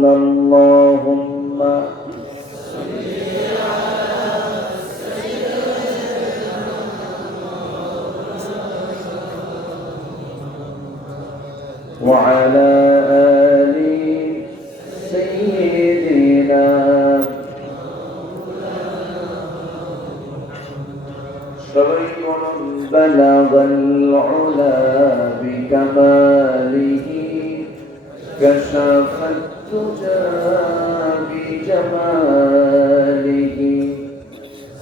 يقولون اللهم وعلى آل سيدنا شريف بلغ العلا بكماله كشف الدجى بجماله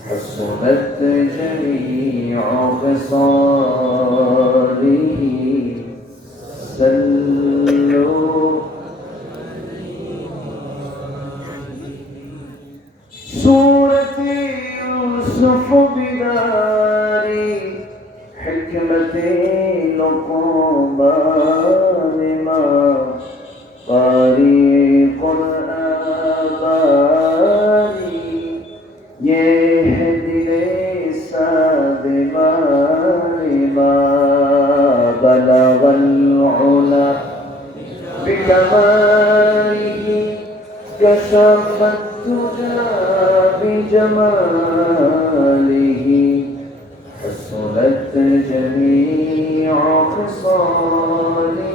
حسنت جميع خصاله صلوا سورة يوسف بداري حكمة لقمان ما طريق الآباري يهدي لساد ما بلغ العلا بكماله كشف الدجى بجماله حسنت جميع خصاله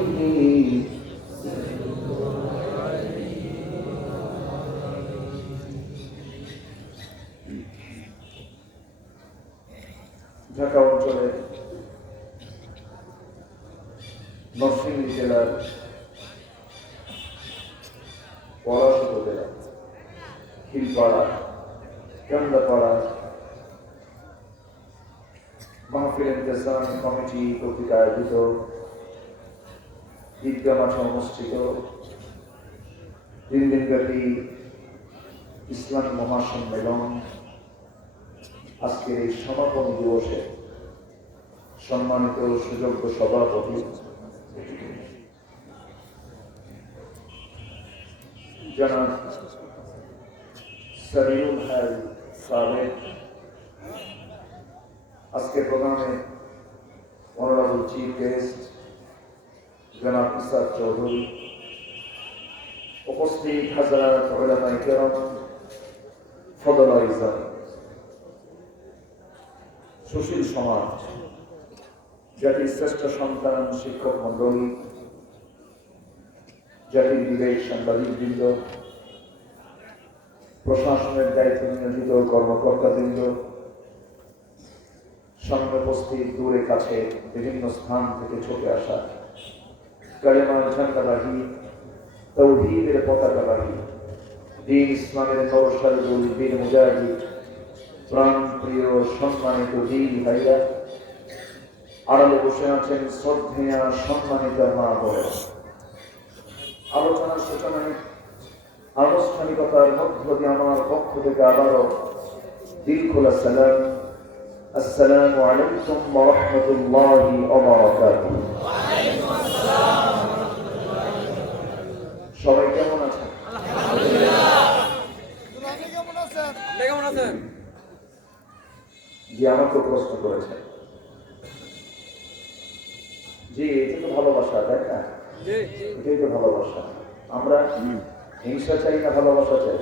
ঢাকা অঞ্চলে নরসিংদী জেলার পলাশ উপজেলা খিলপাড়া কান্দাপাড়া মাহফিল ইন্তেজাম কমিটি কর্তৃক আয়োজিত ঈদগাহ মাঠে অনুষ্ঠিত 3 দিনব্যাপী ইসলাম মহাসম্মেলন আজকের এই সমাপনী দিবসে সম্মানিত সুযোগ্য সভাপতি জনাব সামিউল হাই সাবেক, আজকের প্রোগ্রামে অনারেবল চিফ গেস্ট জনাব ইসাদ চৌধুরী, উপস্থিত হাজারাত উলামায়ে কেরাম, ফদলায়ে ইজাম, সুশীল সমাজ, জাতির শ্রেষ্ঠ সন্তান, শিক্ষক মন্ডলী, জাতির বিবেক সাংবাদিকবৃন্দ, প্রশাসনের দায়িত্ব নিয়োজিত কর্মকর্তাবৃন্দ, সামনে উপস্থিত দূরে কাছে বিভিন্ন স্থান থেকে ছুটে আসা কালেমার ঝান্ডাবাহী, তাওহীদের পতাকাবাহী, দ্বীন ইসলামের নওশারুল বীর মুজাহিদ, প্রাণ প্রিয় সম্মানিত দিনী ভাইরা, আড়ালে বসে আছেন শ্রদ্ধেয়া সম্মানিত মা বোন। আলোচনার সূচনায় আনুষ্ঠানিকতার মধ্য দিয়ে আমার পক্ষ থেকে আবারও দিল খোলা সালাম, আসসালামু আলাইকুম ওয়া রাহমাতুল্লাহি ওয়া বারাকাতুহু। সবাই কেমন আছেন? জি, আমাকে প্রশ্ন করেছেন। জি, এটা তো ভালোবাসা, তাই না? এটাই তো ভালোবাসা। আমরা হিংসা চাই না ভালোবাসা চাই?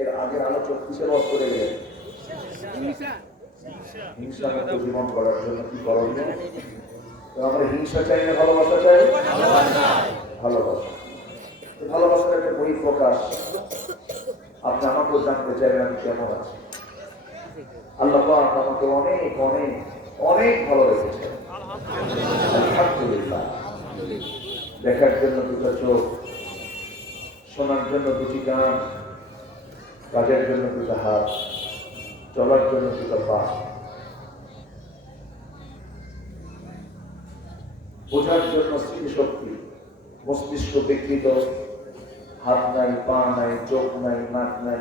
এর আগের আলোচক কিসের বস করে গেলেন? হিংসা মুক্ত জীবন করার জন্য কি করণীয়? আমরা হিংসা চাই না ভালোবাসা চাই? ভালোবাসা। ভালোবাসার একটা বহিঃপ্রকাশ আপনি আমাকেও জানতে চাইবেন আমি কেমন আছি। আল্লাহ পাক আমাকে অনেক অনেক অনেক ভালো রেখেছেন, আলহামদুলিল্লাহ। দেখার জন্য দুটো চোখ, শোনার জন্য দুটি কান, কাজের জন্য দুটো হাত, চলার জন্য দুটো পা, বোঝার জন্য স্মৃতিশক্তি, মস্তিষ্ক বিকৃত, হাত নাই, পা নাই, চোখ নাই, নাক নাই,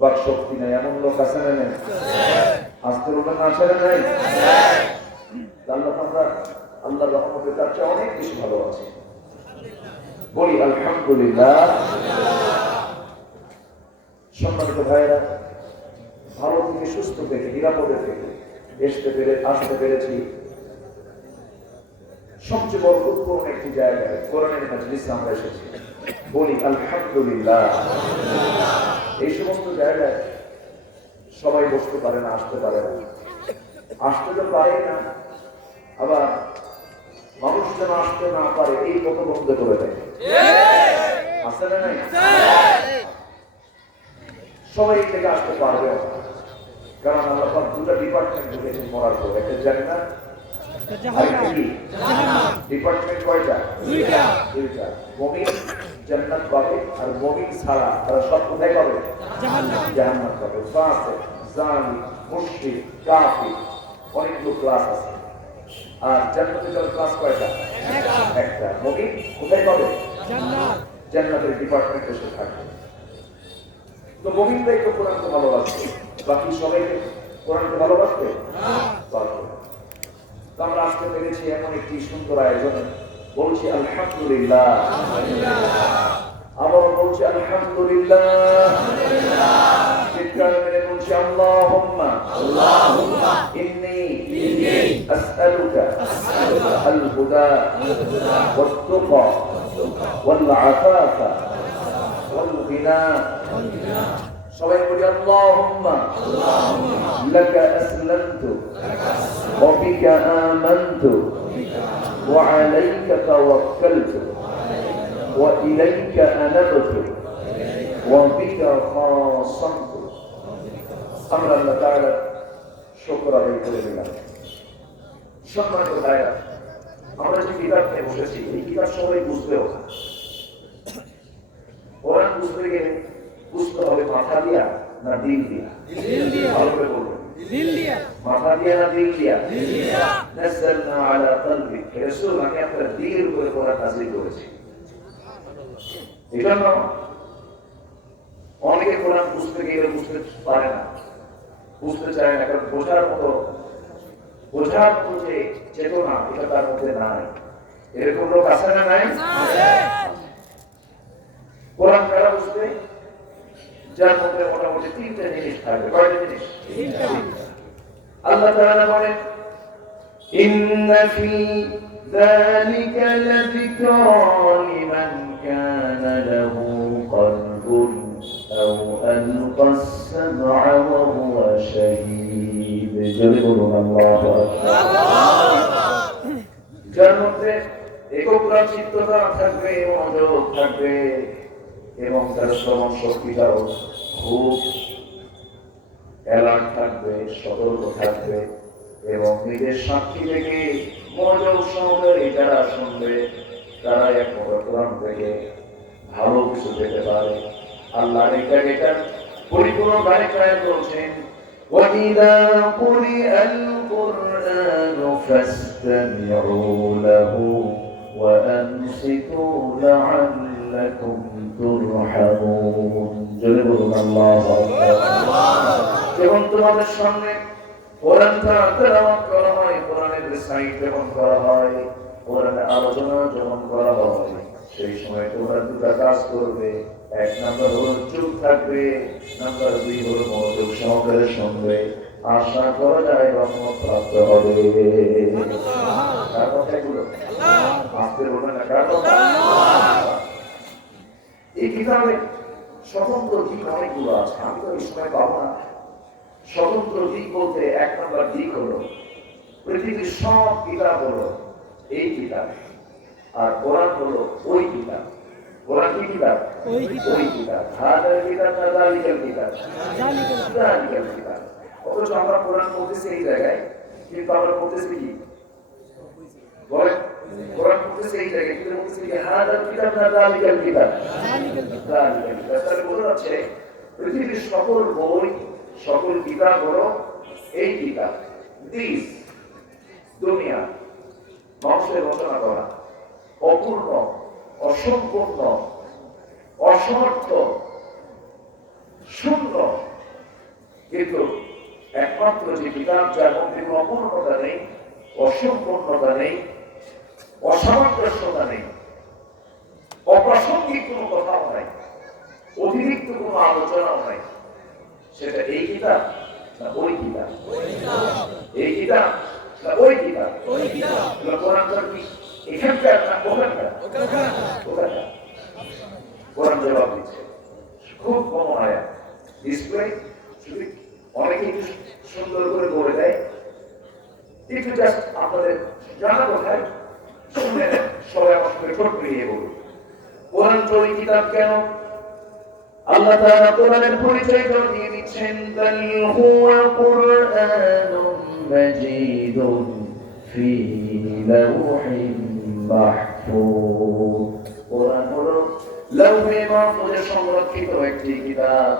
বাক শক্তি নাই, এমন লোক আছে না নেই? আজকের ওটা না ছেড়ে নাই। আল্লাহ রহমতে তার চেয়ে অনেক বেশি ভালো আছে। বলি আলহামদুলিল্লাহ। সম্মানিত ভাইয়েরা, ভালো থেকে সুস্থ থেকে নিরাপদে থেকে আসতে পেরেছি সবচেয়ে বরকতপূর্ণ একটি জায়গায় কোরআনের মাজলিসে আমরা এসেছি, বলি আলহামদুলিল্লাহ। এই সমস্ত জায়গায় সবাই বসতে পারে না, আসতে পারে না, আসতে তো পারে না, আবার মানুষ যেন আসতে না পারে এই পথ বন্ধ করে দেয়, আসে না নাই? সবাই এই থেকে আসতে পারবে না, কারণ আল্লাহ পাক দুটো ডিপার্টমেন্ট ঢুকেছেন মরার পর, একটা জান্নাত আরেকটা কি ডিপার্টমেন্ট। কয়টা? দুইটা। মুমিন জান্নাত পাবে, আর মুমিন ছাড়া তারা সব কোথায় পাবে? জাহান্নাম পাবে। ফাসিক, জানি, মুশরিক, কাফির, অনেকগুলো ক্লাস আছে। আর জান্নাতে যাওয়ার ক্লাস কয়টা? একটা। মুমিন কোথায় পাবে? জান্নাতের ডিপার্টমেন্টে এসে থাকবে। তো মুমিনরাই তো কোরআনকে ভালোবাসবে, বাকি সবাই কোরআনকে ভালোবাসবে পারবে। আমরা আসতে পেরেছি এমন একটি সুন্দর আয়োজনে, বলছি আলহামদুলিল্লাহ। আবার বলছি আলহামদুলিল্লাহ। চিৎকার মেরে বলছি আল্লাহুম্মা ইন্নী আসআলুকা আল হুদা ওয়াত তুকা ওয়াল আফাফা ওয়াল গিনা। সবাই বলি আল্লাহুম্মা লাকা আসলামতু ওয়া বিকা আমানতু ওয়া আলাইকা তাওয়াক্কালতু ওয়া ইলাইকা আনাবতু ওয়া বিকা খাসামতু। আমরা আল্লাহ তাআলার শুকর আদায় করে দিলাম। সম্মানিত ভাইরা, আমরা যে কিতাব নিয়ে বসেছি, এই কিতাব সবাই বুঝবেও। কোরআন বুঝতে গেলে বুঝতে হবে মাথা দিয়া না দিল দিয়া? ভালো করে বলবেন, মাথা দিয়া না দিল দিয়া? নাযালনা আলা কলবিক, রাসূল আমি আপনার দিলের উপরে কোরআন নাযিল করেছি। এজন্য অনেকে কোরআন বুঝতে গেলে বুঝতে পারে না, বুঝতে চায় না, কারণ বোঝার মতো যে চেতনা এটা তার মধ্যে নাই। এরকম লোক আছে না নাই? কোরআন কারা বুঝবে? যার মধ্যে মোটামুটি তিনটা জিনিস থাকবে। কয়টা জিনিস? আল্লাহ তাআলা বলেন ইন্না ফি যালিকা লাযিকরা লিমান কানা লাহু কলবুন আও আলকাস সামআ ওয়া হুয়া শাহীদ। জোরে বলুন আল্লাহু আকবার। যার মধ্যে একগ্রচিত্ততা থাকবে, মনোযোগ থাকবে, এবং তার শ্রবণ শক্তিটাও খুব অ্যালার্ট থাকবে, সতর্ক থাকবে, এবং নিজের সাক্ষী থেকে মনোযোগ সহকারে যারা শুনবে তারা একমাত্র কোরআন থেকে ভালো কিছু পেতে পারে। আল্লাহ এটা পরিপূর্ণ বাণিজ্য বলছেন وَإِذَا قُرِئَ الْقُرْآنُ فَاسْتَمِعُوا لَهُ وَأَنصِتُوا لَعَلَّكُمْ তুরহামুন। জোরে বলুন আল্লাহু আকবার। যখন তোমাদের সামনে কোরআনটা তেলাওয়াত করা হয়, কোরআনের রিসাইট যখন করা হয়, কোরআনের আলোচনা যখন করা হয়, সেই সময় তোমরা দুটো কাজ করবে। এক নাম্বার হলো চুপ থাকবে, নাম্বার দুই হলো মনোযোগ সহকারে শুনবে। আশা করা যায় রহমত প্রাপ্ত হবে। কার কথা এগুলো? আজকে বলবেন না কার কথা? এই কিতাবে স্বতন্ত্র দিক অনেকগুলো আছে, আমি তো এই সময় পাবো না। স্বতন্ত্র দিক বলতে এক নম্বর দিক হলো পৃথিবীর সব কিতাব হলো এই কিতাব, আর কোরআন হলো ওই কিতাব। কোরআন কি কিতাব? ওই কিতাব। হাজার কিতাব না জালিকাল কিতাব? জালিকাল কিতাব। অথচ আমরা কোরআন পড়তেছি এই জায়গায়, কিন্তু আমরা পড়তেছি কি বলেন? কোরআন পড়তেছি এই জায়গায়, কিন্তু বলতেছি কি হাজার কিতাব না জালিকাল কিতাব? জালিকাল কিতাব। তাহলে বোঝা যাচ্ছে পৃথিবীর সকল বই, সকল কিতাব হলো এই কিতাব। দিস দুনিয়া মানুষের রচনা করা, অপূর্ণ, অসম্পূর্ণ, অসমর্থ, শূন্য, কিন্তু একমাত্র যে কিতাব যার মধ্যে কোনো অপূর্ণতা নেই, অসম্পূর্ণতা নেই, অসামঞ্জস্যতা নেই, অপ্রাসঙ্গিক কোনো কথাও নাই, অতিরিক্ত কোনো আলোচনাও নাই, সেটা এই কিতাব না ওই কিতাব? এই কিতাব না ওই কিতাব? কোরআন কি এখানকার না ওখানকার? ওখানকার। কোরআন জবাব দিচ্ছে, খুব কম আয়াত, ডিসপ্লে শুধু অনেকে একটু সুন্দর করে বলে দেয়, একটু জাস্ট আপনাদের জানা কোথায় শুনে সবাই আমার সঙ্গে ঠোঁট মিলিয়ে বলুন। কোরআন ওই কিতাব কেন? আল্লাহ তাআলা কোরআনের পরিচয় দিয়ে দিচ্ছেন, বাল হুয়া কুরআনুম মাজিদুন ফি লাওহিন মাহফুজ। কোরআন হলো লাওহে মাহফুজে সংরক্ষিত একটি কিতাব।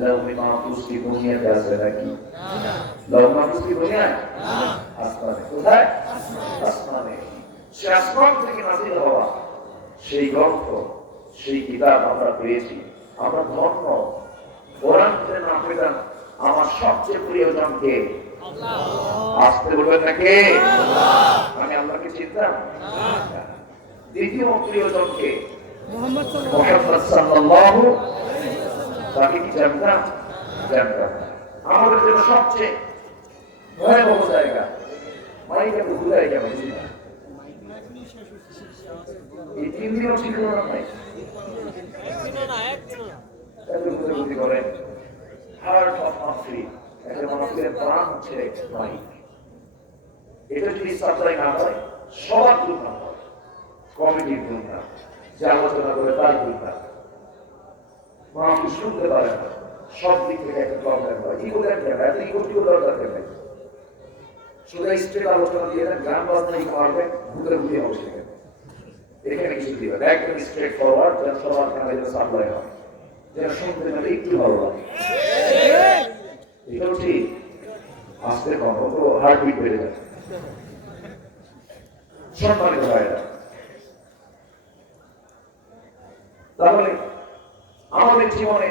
লাওহে মাহফুজ কি দুনিয়াতে আছে নাকি? না। লাওহে মাহফুজ কি দুনিয়ায়? না। আসমানে। কোথায়? আসমানে। সে আসমান থেকে নাযিল হওয়া সেই গ্রন্থ, সেই কিতাব আমরা পেয়েছি। আমরা ধন্য। কোরআন যদি না পেতাম, আমার সবচেয়ে প্রিয়জনকে আসতে বলবেন না কে? আমি আল্লাহকে চিনতাম। দ্বিতীয় প্রিয়জনকে মুহাম্মদ সাল্লাল্লাহু, তাকে কি জানতাম? জানতাম। আমাদের জন্য সবচেয়ে ভয়াবহ জায়গা মাইকাকে ভুলাই কেন? এই 3 দিনও ছিল না ভাই। হার্ট অফ আফ্রিক, একটা মানুষের প্রাণ হচ্ছে মাইক। এটা যদি সাপ্লাই না হয়, সবার ভুল না হয়, কমিটির ভুল না, যে আলোচনা করে তার ভুল না, মানুষ শুনতে পারে না, সব দিক থেকে একটা প্রবলেম হয়। কি বলে এত ইকোটিও দরকার নেই, শুধু স্ট্রেট আলোচনা দিয়ে দেন, গান বাজনা মারবেন, ভূতের ভূতি হবে সেখানে। এখানে কিছু দিবেন একদম স্ট্রেট ফরওয়ার্ড, যেন সবার কানে যেন সাপ্লাই হয়, যেন শুনতে পেলে একটু ভালো লাগে। এটাও ঠিক, আসতে কম তো হার্টবিট বেড়ে যায়। সম্মানিত ভাইরা, তাহলে আমাদের জীবনে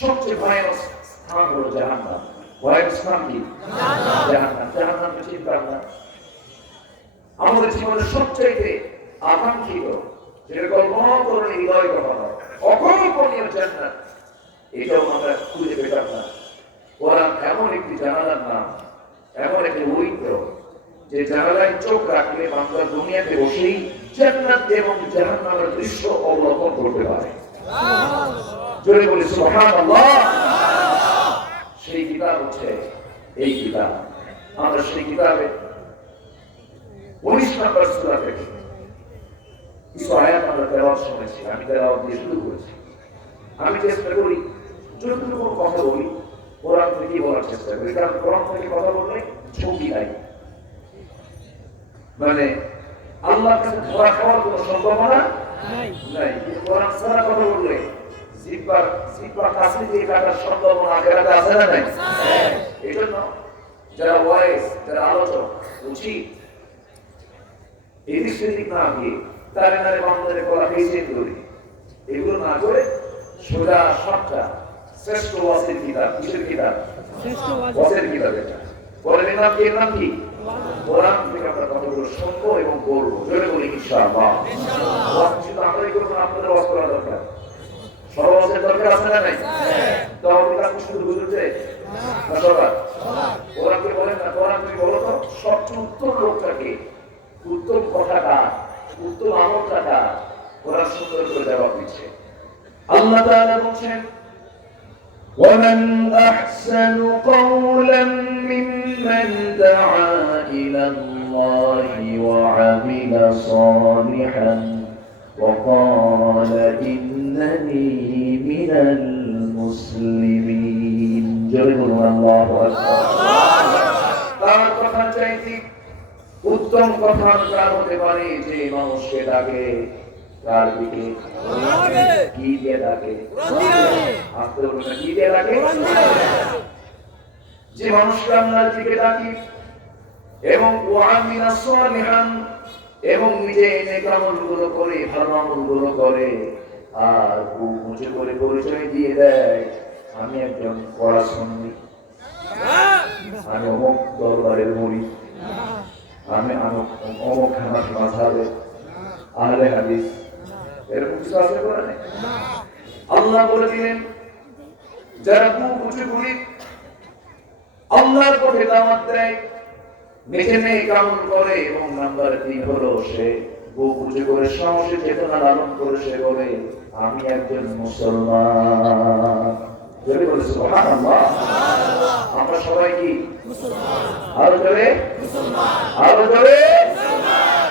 সবচেয়ে ভয়ানক স্থান হলো জাহান্নাম। ভয়ানক স্থান কি? জাহান্নাম। জাহান্নামকে চিনতাম না। আমাদের জীবনের সবচেয়ে আকাঙ্ক্ষিত, যেটা কল্পনা করে হৃদয় কথা হয়, অকল্পনীয় জান্নাত, এটাও আমরা খুঁজে পেতাম না। কোরআন এমন একটি জানালার নাম, এমন একটি উইন্ডো, যে জানালায় চোখ রাখলে বান্দা দুনিয়াতে বসেই জান্নাত এবং জাহান্নামের দৃশ্য অবলোকন করতে পারে। জোরে বলি সুবহানাল্লাহ। সেই কিতাব হচ্ছে এই কিতাব। আমরা সেই কিতাবে 19 নম্বর সূরা থেকে কিছু আয়াত আমরা তেলাওয়াত শুনেছি। আমি তেলাওয়াত দিয়ে শুরু করেছি। আমি চেষ্টা করি যতটুকু কোনো কথা বলি কোরআন থেকে বলার চেষ্টা করি, কারণ কোরআন থেকে কথা বললে ঝুঁকি নাই, মানে আল্লাহর কাছে ধরা খাওয়ার কোনো সম্ভাবনা নাই। কোরআন ছাড়া কথা বললে জিহ্বার কাছে দিয়ে কাটার সম্ভাবনা আখেরাতে আছে না নাই? এই জন্য যারা ওয়াইজ, যারা আলোচক, উচিত এদিক সেদিক না গিয়ে তারে নারে বান্ধবে করা হয়েছে করি, এগুলো না করে সোজা সবটা শ্রেষ্ঠ ওয়াসের কিতাব। কিসের কিতাব? ওয়াসের কিতাব। এটা কোরআনের নাম কি? এর নাম কি? কোরআন থেকে আমরা কথাগুলো শুনবো এবং বলবো। জোরে বলি ইনশাআল্লাহ। ওয়াজ শুধু আমরাই করবো না, আপনাদের ওয়াজ করা দরকার। সব ওয়াজের দরকার আছে না নাই? তাহলে কাজ শুধু বুঝতে না সবার কোরআনকে বলেন না, কোরআন তুমি বলো তো সবচেয়ে উত্তম লোকটাকে, উত্তম কথাটা, উত্তম আমলটা কোরআন সুন্দর করে জবাব দিচ্ছে। আল্লাহ তাআলা বলেন, ومن أحسن قولا ممن دعا إلى الله وعمل صالحا وقال إنني من المسلمين. جل الله أكبر. তার কথা চাইতে উত্তম কথার কার হতে পারে যে মানুষকে ডাকে কার দিকে? কি দিয়ে ডাকে? কি দিয়ে ডাকে? যে মানুষকে আল্লাহর দিকে ডাকি এবং ওয়ামিলা সালিহান, এবং নিজে নেক আমলগুলো করে, ভালো আমলগুলো করে, আর উঁচু করে পরিচয় দিয়ে দেয় আমি একজন পড়া সুন্নি, আমি অমুক দরবারের মুরিদ, আমি অমুক হানাফি মাযহাবের আহলে হাদিস, এরকম কিছু আছে কোরআনে? আল্লাহ বলে দিলেন যারা মুখ উঁচু করে আল্লাহর পথে দাওয়াত দেয়, নেচে নেক আমল করে, এবং নাম্বার 3 হলো সে বুক উঁচু করে সাহসী চেতনা লালন করে সে বলে, আমি একজন মুসলমান। জোরে বলে সুবহানাল্লাহ। আমরা সবাই কি মুসলমান? আরো জোরে মুসলমান, আরো জোরে মুসলমান।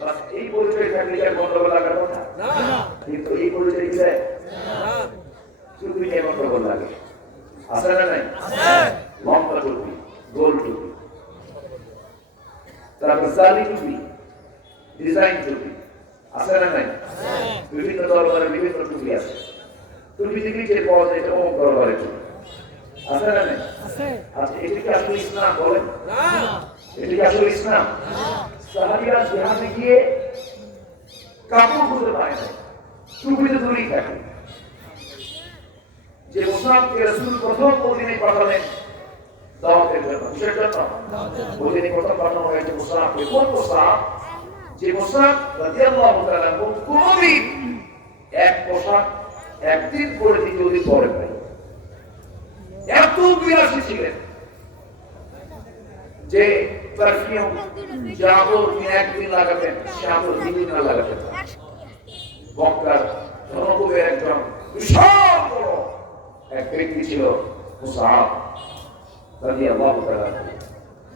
বাস এই পরিচয় থাকলে কি গন্ডগোল লাগার কথা না? কিন্তু এই পরিচয় কি দেয় না? টুপি নিয়ে গন্ডগোল লাগে, আছে না নাই? আছে। লম্বা টুপি, গোল টুপি, তারপর জালি টুপি, ডিজাইন টুপি, আছে না নাই? আছে। বিভিন্ন দরবারে বিভিন্ন টুপি আছে। টুপি থেকে যে পাওয়া যায় অমুক দরবারে টুপি, আছে না নাই? আছে। আচ্ছা, এটা কি আসলে ইসলাম? বলেন না। এটা কি আসলে ইসলাম? না। সাহাবীরা জিহাদে গিয়ে কাপড় খুঁজে পায় না, টুপিতে ধরেই থাকে। যে মুসলমানকে রাসূল প্রথম মদিনায় পাঠালেন দাওয়াতের জন্য, কিসের জন্য? মদিনায় প্রথম পাঠানো হয়েছে মুসলমানকে। কোন মুসলমান? যে মুসলমান রাদিয়াল্লাহু তাআলা কোনদিন এক পোশাক একদিন পরে দ্বিতীয় দিন পরে পাই, এত বিলাসী ছিলেন যে পারফিউম জাবর একদিন লাগাতেন, শাবর দিন না লাগাতেন। মক্কার জনপদের একজন বিশাল বড় এক ব্যক্তি ছিল মুসআব রাদিয়াল্লাহু তাআলা।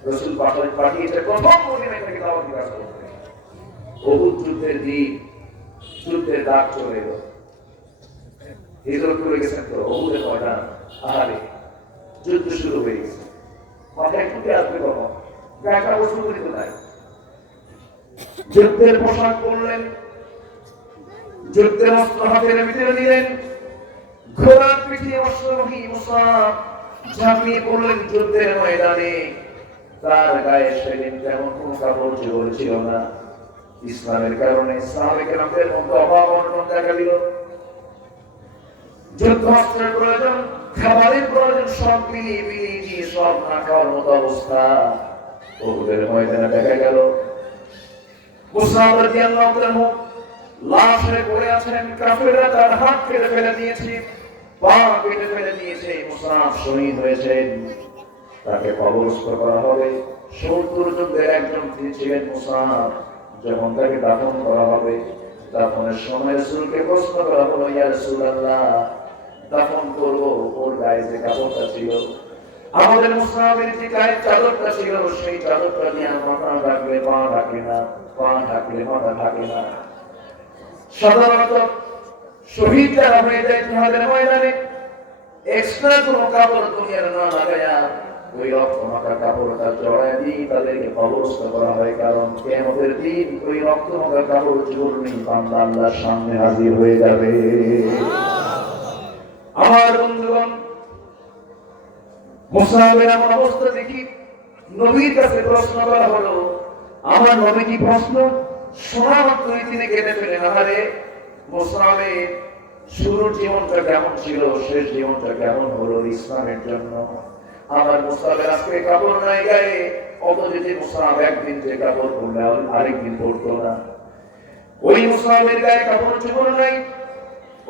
রাসূল পাঠিয়েছে প্রথম মদিনায় থেকে দাওয়াত দিতে আসতে। উহুদ যুদ্ধের দিন যুদ্ধের দাগ চলে এলো, হিজরত করে গেছেন তো উহুদের ময়দান, আহারে যুদ্ধ শুরু হয়ে গেছে। মাথায় টুপি আসবে কখন? গায়েটা বস্তু করিত নাই। যুদ্ধের পোশাক পরলেন, যুদ্ধের অস্ত্র হাতের ভিতরে নিলেন, ঘোড়ার পিঠে অশ্বরোহী মুসাব ঝাঁপিয়ে পড়লেন যুদ্ধের ময়দানে। তার গায়ে সেদিন তেমন কোন কাপড় চোপড় ছিল না। ইসলামের কারণে সাহাবে কেরামদের মধ্যে অভাব অনটন দেখা দিল। যুদ্ধাস্ত্রের প্রয়োজন, খাবারের প্রয়োজন, সব মিলিয়ে দিয়ে সব না খাওয়ার মতো অবস্থা। উহুদের ময়দানে দেখা গেল মুসআব রাদিয়াল্লাহু তাআলা লাশ হয়ে পড়ে আছেন। কাফেররা তার হাত কেটে ফেলে দিয়েছে, পা কেটে ফেলে দিয়েছে। মুসআব শহীদ হয়েছেন, তাকে কবরস্থ করা হবে। ৭০ যুদ্ধের একজন তিনি ছিলেন মুসআব। যখন তাকে দাফন করা হবে, দাফনের সময় রাসূলকে প্রশ্ন করা হলো, ইয়া রাসূলুল্লাহ, দাফন করব, ওর গায়ে যে কাপড়টা ছিল, আমাদের মুসআবের যে গায়ের চাদরটা ছিল, সেই চাদরটা নিয়ে মাথা ঢাকলে পা ঢাকে না, পা ঢাকলে মাথা ঢাকে না। সাধারণত শহীদ যারা হয়ে যায় জিহাদের ময়দানে এক্সট্রা কোনো কাপড় দুনিয়ার না লাগায়া ওই রক্ত মাখা কাপড়টা জড়ায় দিয়ে তাদেরকে কবরস্থ করা হয়। কারণ কিয়ামতের দিন ওই রক্ত মাখা কাপড় চুরনি বান্দা আল্লাহর সামনে হাজির হয়ে যাবে। আমার বন্ধুগণ, মুসআবের এমন অবস্থা দেখি নবীর কাছে প্রশ্ন করা হলো। আমার নবীজি প্রশ্ন শোনা মাত্রই তিনি কেঁদে ফেলেন। আহারে, মুসআবের শুরুর জীবনটা কেমন ছিল, শেষ জীবনটা কেমন হলো ইসলামের জন্য। আমার মুসআবের আজকে কাপড় নাই গায়ে, অথচ যে মুসআব একদিন যে কাপড় পরলে আরেকদিন পরতো না। ওই মুসআবের গায়ে কাপড় চোপড় নাই।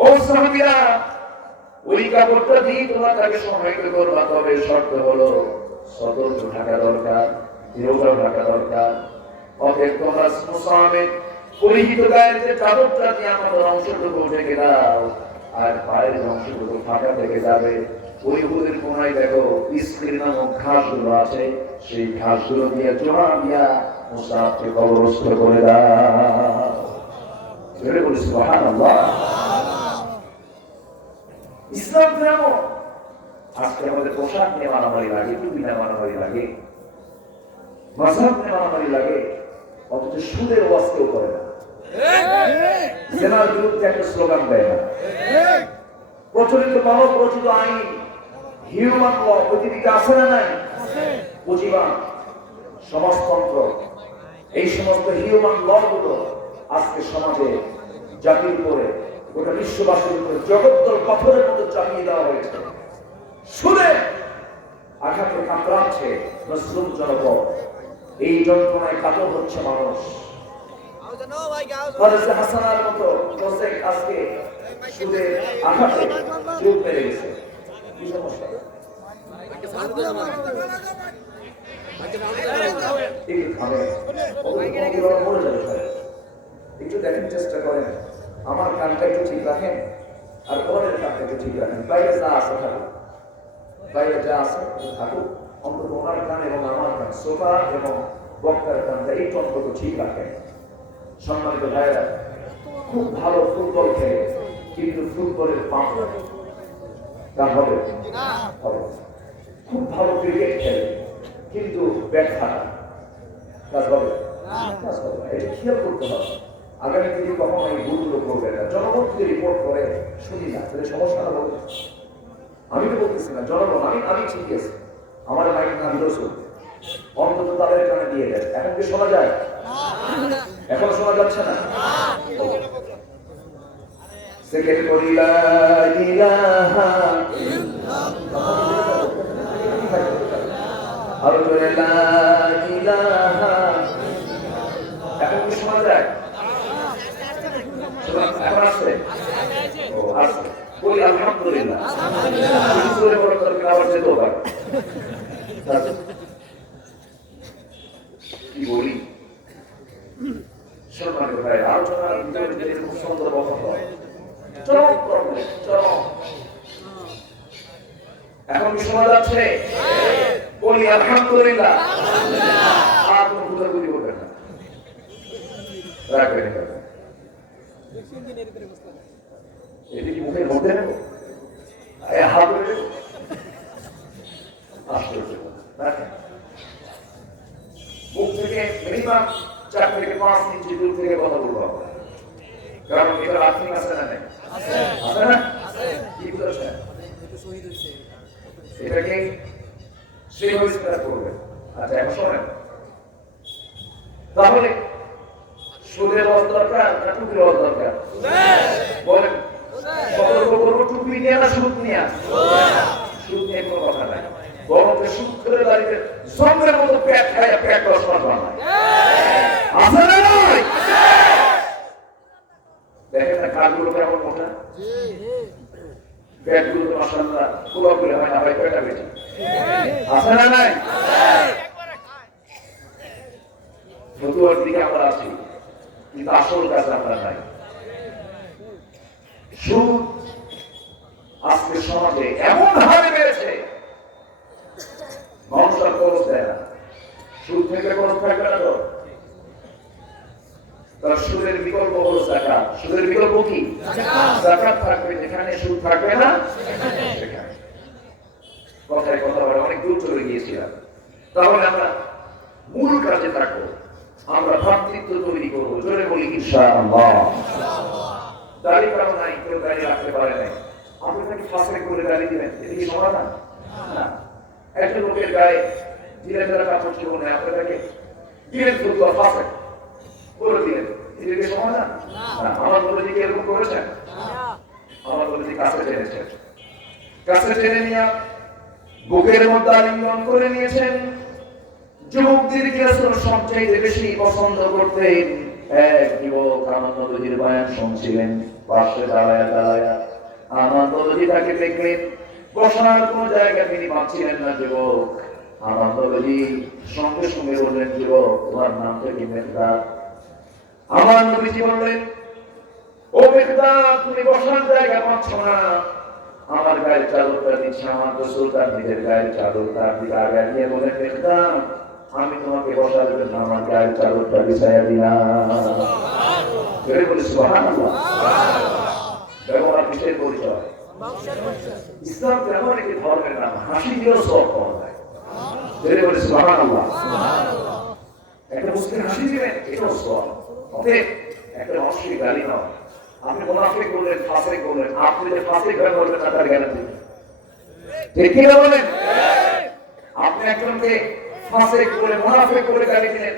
ও সাহাবীরা, ওই কাপড়টা দিয়ে তোমরা তাকে সহায়তা করবা, তবে শর্ত হলো সতর্ক থাকা দরকার, দৃঢ়তা থাকা দরকার। অতএব তোমরা মুসআবের পরিহিত গায়ের যে চাদরটা দিয়ে আমাদের অংশটুকু ঢেকে দাও, আর পায়ের অংশটুকু ফাঁকা থেকে যাবে। ওই উহুদের কোনায় দেখো ইসকির নামক ঘাসগুলো আছে, সেই ঘাসগুলো দিয়ে জোড়া দিয়া মুসআবকে কবরস্থ করে দাও। জোরে বলি সুবহানাল্লাহ। ইসলাম কেমন? আজকে আমাদের পোশাক নিয়ে মারামারি লাগে, টুপি নিয়ে মারামারি লাগে, মাযহাব নিয়ে মারামারি লাগে, অথচ সুদের ওয়াজ কেউ করে না। জেনার বিরুদ্ধে একটা স্লোগান দেয় না। প্রচলিত মানব রচিত আইন, হিউম্যান ল পৃথিবীতে আছে না নাই? পুঁজিবাদ, সমাজতন্ত্র, এই সমস্ত হিউম্যান ল গুলো আজকে সমাজে জাতির উপরে, গোটা বিশ্ববাসীর উপরে জগত্তর পাথরের মতো চাপিয়ে দেওয়া হয়েছে। সুরে আঘাতে কামড়াচ্ছে মুসলিম জনপদ, এই যন্ত্রণায় কাতর হচ্ছে মানুষ। হাসানার মতো আজকে সুরে আঘাতে চোখ মেরে গেছে। কি সমস্যা? একটু দেখেন, চেষ্টা করেন আমার কানটা একটু ঠিক রাখেন আর ওদের কানটা একটু ঠিক রাখেন। বাইরে যা আছে থাকুক, বাইরে যা আছে থাকুক, অন্তত ওনার কান এবং আমার কান, শ্রোতা এবং বক্তার কানটা একটু অন্তত ঠিক রাখেন। সম্মানিত ভাইয়েরা, খুব ভালো ফুটবল খেলে কিন্তু ফুটবলের পাম্প কাজ হবে হবে। খুব ভালো ক্রিকেট খেলে কিন্তু ব্যাট খারাপ, কাজ হবে কাজ হবে না। এটা খেয়াল করতে হবে। আগামী দিনে কখনো এই ভুলগুলো করবে না। জনগণ যদি রিপোর্ট করে শুনি না, তাহলে সমস্যাটা হবে। আমি তো বলতেছি না, জনগণ আমি ঠিকই আছে, আমার মাইক না দিলেও চলবে, অন্তত তাদের কানে দিয়ে দেয়। এখন কি শোনা যায়? এখন শোনা যাচ্ছে না। সেকেন্ড করি লা ইলাহা ইল্লাল্লাহ, আরো জোরে লা ইলাহা। এখন কি শোনা যায়? এখন আসছে? ও আসছে। বলি আলহামদুলিল্লাহ। জোরে বড় করে আবার যেতে পারে। কি বলি সম্মানিত ভাই, আলোচনার ভিতরে খুব সুন্দর কথা হয়। চরম প্রবলেম, চরম। এখন কি শোনা যাচ্ছে? বলি আলহামদুলিল্লাহ। আর কোনো গুদাগুদি করবেন না, রাখবেন। এটি কি মুখের মধ্যে নেব? হাত ধরে আশ্চর্য, মুখ থেকে মিনিমাম 4 থেকে 5 ইঞ্চি দূর থেকে কথা বলবো আমরা, কারণ এটা আর্থিক আছে না? নেই আছে না? কি বুঝছেন? এটাকে সেইভাবে স্টার্ট করবে। আচ্ছা, এখন শোনেন, তাহলে সুদের রস দরকার না টুপির রস দরকার? বলেন, সতর্ক করবো টুপি নিয়ে না সুদ নিয়ে? সুদ নিয়ে কোনো কথা নাই, বরং সুদ করে দাঁড়িয়ে জঙ্গলের মতো পেট খায়, পেট রস বানায়। আছে না নয়? দেখেন না কাজগুলো কেমন মোটা, পেটগুলো তো মাশাআল্লাহ পুরো করে হয় না, হয় পেটা বেশি। আছে না নাই? ফতুয়ার দিকে আমরা আছি, কিন্তু আসল কাজ আমরা নাই। সুদ আজকে সমাজে এমন হারে বেড়েছে, মানুষ আর খরচ দেয় না। সুদ থেকে খরচ থাকবে না তো? তার সুদের বিকল্প হলো যাকাত। সুদের বিকল্প কি? যাকাত থাকবে যেখানে, সুদ থাকবে না সেখানে। কথায় কথা বলে অনেক দূর চলে গিয়েছিলাম। তাহলে আমরা মূল কাজে থাকবো, আমরা ভ্রাতৃত্ব তৈরি করবো। জোরে বলি ইনশাআল্লাহ। দাড়ি কারো নাই, কেউ দাড়ি রাখতে পারে নাই, আপনি তাকে ফাঁসে করে দাড়ি দিবেন, এটা কি সমাধান? না। একটা লোকের গায়ে ধীরে ধীরে কাপড় ছিল না, আপনি তাকে দিলেন ফতুয়া ফাঁসে করে দিলেন, এটা কি সমাধান? না। আমার বলে যে এরকম করেছেন? আমার বলে যে কাছে টেনেছেন, কাছে টেনে নিয়ে বুকের মধ্যে আলিঙ্গন করে নিয়েছেন। যুবকদেরকে রাসূল সবচেয়ে বেশি পছন্দ করতেন। এক যুবক আনন্দ নবীর বয়ান শুনছিলেন, পাশে দাঁড়ায়া দাঁড়ায়া আনন্দ নবী তাকে দেখলেন, বসার কোন জায়গা তিনি পাচ্ছিলেন না। যুবক আনন্দ নবী সঙ্গে সঙ্গে বললেন, যুবক তোমার নামটা কি? মেঘদাদ। আমার নবীজি বললেন, ও মেঘদাদ, তুমি বসার জায়গা পাচ্ছ না, আমার গায়ের চাদরটা দিচ্ছে। আমার রাসূল তার নিজের গায়ের চাদর তার দিকে আগে নিয়ে বলেন, মেঘদাদ আমি তোমাকে বসার জন্য আমার গায়ের চাদরটা বিছাইয়া দিলাম। সুবহানাল্লাহ। ব্যবহার কিসের পরিচয়? ইসলাম তেমন একটি ধর্মের নাম, হাসি দিয়েও সব পাওয়া যায়। সুবহানাল্লাহ। একটা মুসলিম হাসি দিবেন, এটাও সব। অতএব একটা মানুষকে গালি নাও, আপনি মুনাফিক বললেন, ফাসিক বললেন, আপনি যে ফাসিক হয়ে বলবেন না তার গ্যারান্টি ঠিক কি না বলেন? আপনি একজনকে ফাসিক বলে মুনাফিক বলে গালি দিলেন,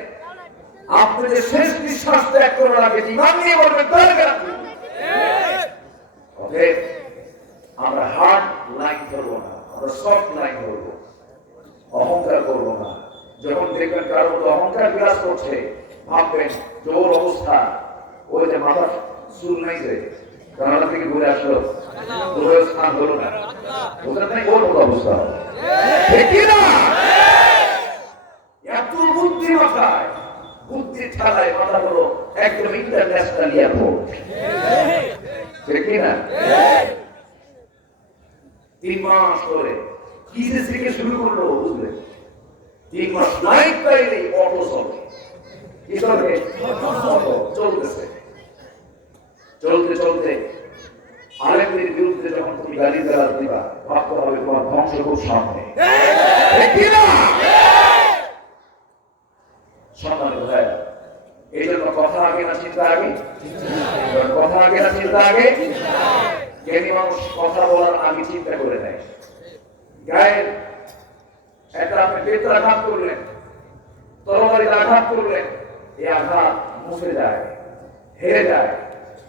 আপনি যে শেষ নিঃশ্বাস ত্যাগ করার আগে ঈমান নিয়ে বলবেন তার গ্যারান্টি। ওকে, আমরা হার্ড লাইন ধরবো না, আমরা সফট লাইন ধরবো, অহংকার করবো না। যখন দেখবেন কারো অহংকার বিরাজ করছে, ভাববেন জোর অবস্থা, ওই যে মাথা চুল নাই যে কানাডা থেকে ঘুরে আসলো, দূরের স্থান হলো না, ওদের নাই ওর মতো অবস্থা হবে। এত বুদ্ধি মাথায়, বুদ্ধি ঠালায় মাথা হলো একদম ইন্টারন্যাশনাল এয়ারপোর্ট, ঠিক না? 3 মাস করে কিসে থেকে শুরু করলো বুঝলে? 3 মাস নাইট পাইলে অটো চলে, কি চলে? অটো চলতেছে, চলতে চলতে আলেমদের বিরুদ্ধে যখন তুমি গালি গালাজ দিবা, ভাবতে হবে তোমার ধ্বংস খুব সামনে, ঠিক না? সম্মানিত ভাই, এই জন্য কথা আগে না চিন্তা আগে, কথা আগে না চিন্তা আগে। জ্ঞানী মানুষ কথা বলার আগে চিন্তা করে নেয়। গায়ের একটা আপনি পেটে আঘাত করলেন, তরবারিতে আঘাত করলেন, এই আঘাত মুছে যায়, হেরে যায়,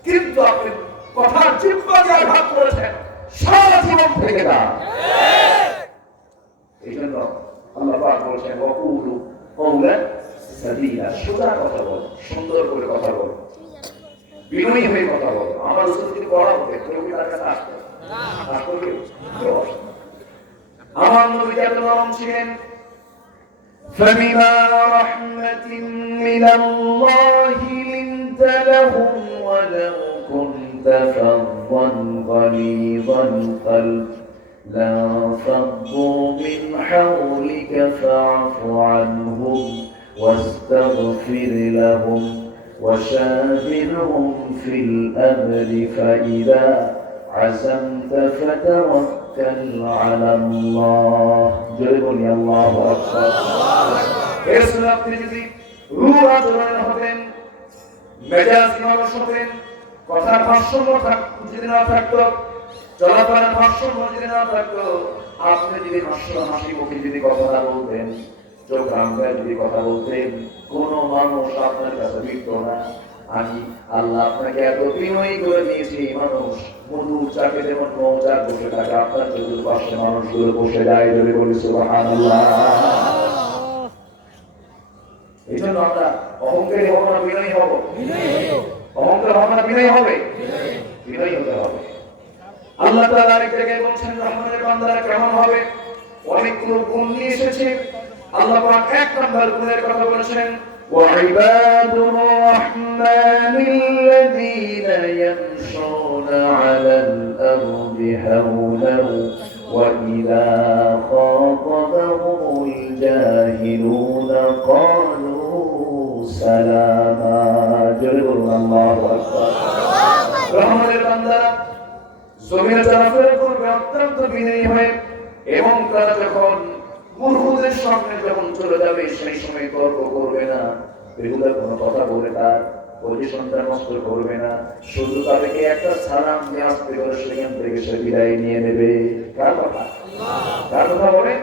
কিন্তু আপনি কথা চিন্তা দিয়ে আঘাত করেছেন, সারা জীবন থেকে না। এই জন্য আল্লাহ পাক বলছেন ওয়াকুলু কওলান সাদীদা, সোজা কথা বল, সুন্দর করে কথা বল, বিনয়ী হয়ে কথা বল। আমার রাসূল যদি পড়া হতে কেউ কি তার কাছে আসতো? আমার নবী এত নরম ছিলেন। فبما رحمة من الله لنت لهم ولو كنت فظا غليظ القلب لانفضوا من حولك فاعف عنهم واستغفر لهم وشاورهم في الأمر فإذا عزمت فتوكل على الله. جل الله أكبر. এরসুল আপনি যদি রূঢ় আচরণ হতেন, মেজাজ মানুষ হতেন, কথার ভারসাম্য যদি না থাকতো, চলাফেরার ভারসাম্য যদি না থাকতো, আপনি যদি হাসি মুখে যদি কথা না বলতেন, চোখ রাঙায় যদি কথা বলতেন, কোন মানুষ আপনার কাছে বিরত না। আমি আল্লাহ আপনাকে এত বিনয়ী করে দিয়েছি, মানুষ মধুর চাকে যেমন মৌচাক বসে থাকে, আপনার চতুর্পাশে মানুষগুলো বসে যায়, যদি বলি সুবহানাল্লাহ। এই জন্য আমরা অহংকারী হব না বিনয়ী হব? অহংকার হব না বিনয়ী হবে? বিনয়ী হতে হবে। আল্লাহ তাআলা আরেক জায়গায় বলছেন রহমানের বান্দারা কেমন হবে? অনেকগুলো গুণ নিয়ে এসেছে। আল্লাহ পাক 1 নম্বর গুণের কথা বলেছেন وعباد الرحمن الذين يمشون على الأرض هونا وإذا خاطبهم الجاهلون قالوا سلاما. جل الله أكبر. রহমানের বান্দারা জমিনে চলাফেরা করবে অত্যন্ত বিনয়ী হয়ে, এবং তারা যখন মূর্খদের সামনে যখন চলে যাবে সেই সময় তর্ক করবে না, বেহুদা কোনো কথা বলে তার পজিশনটা নষ্ট করবে না, শুধু তাদেরকে একটা সালাম দিয়ে আসতে করে সেখান থেকে সে বিদায় নিয়ে নেবে। কার কথা? কার কথা বলে?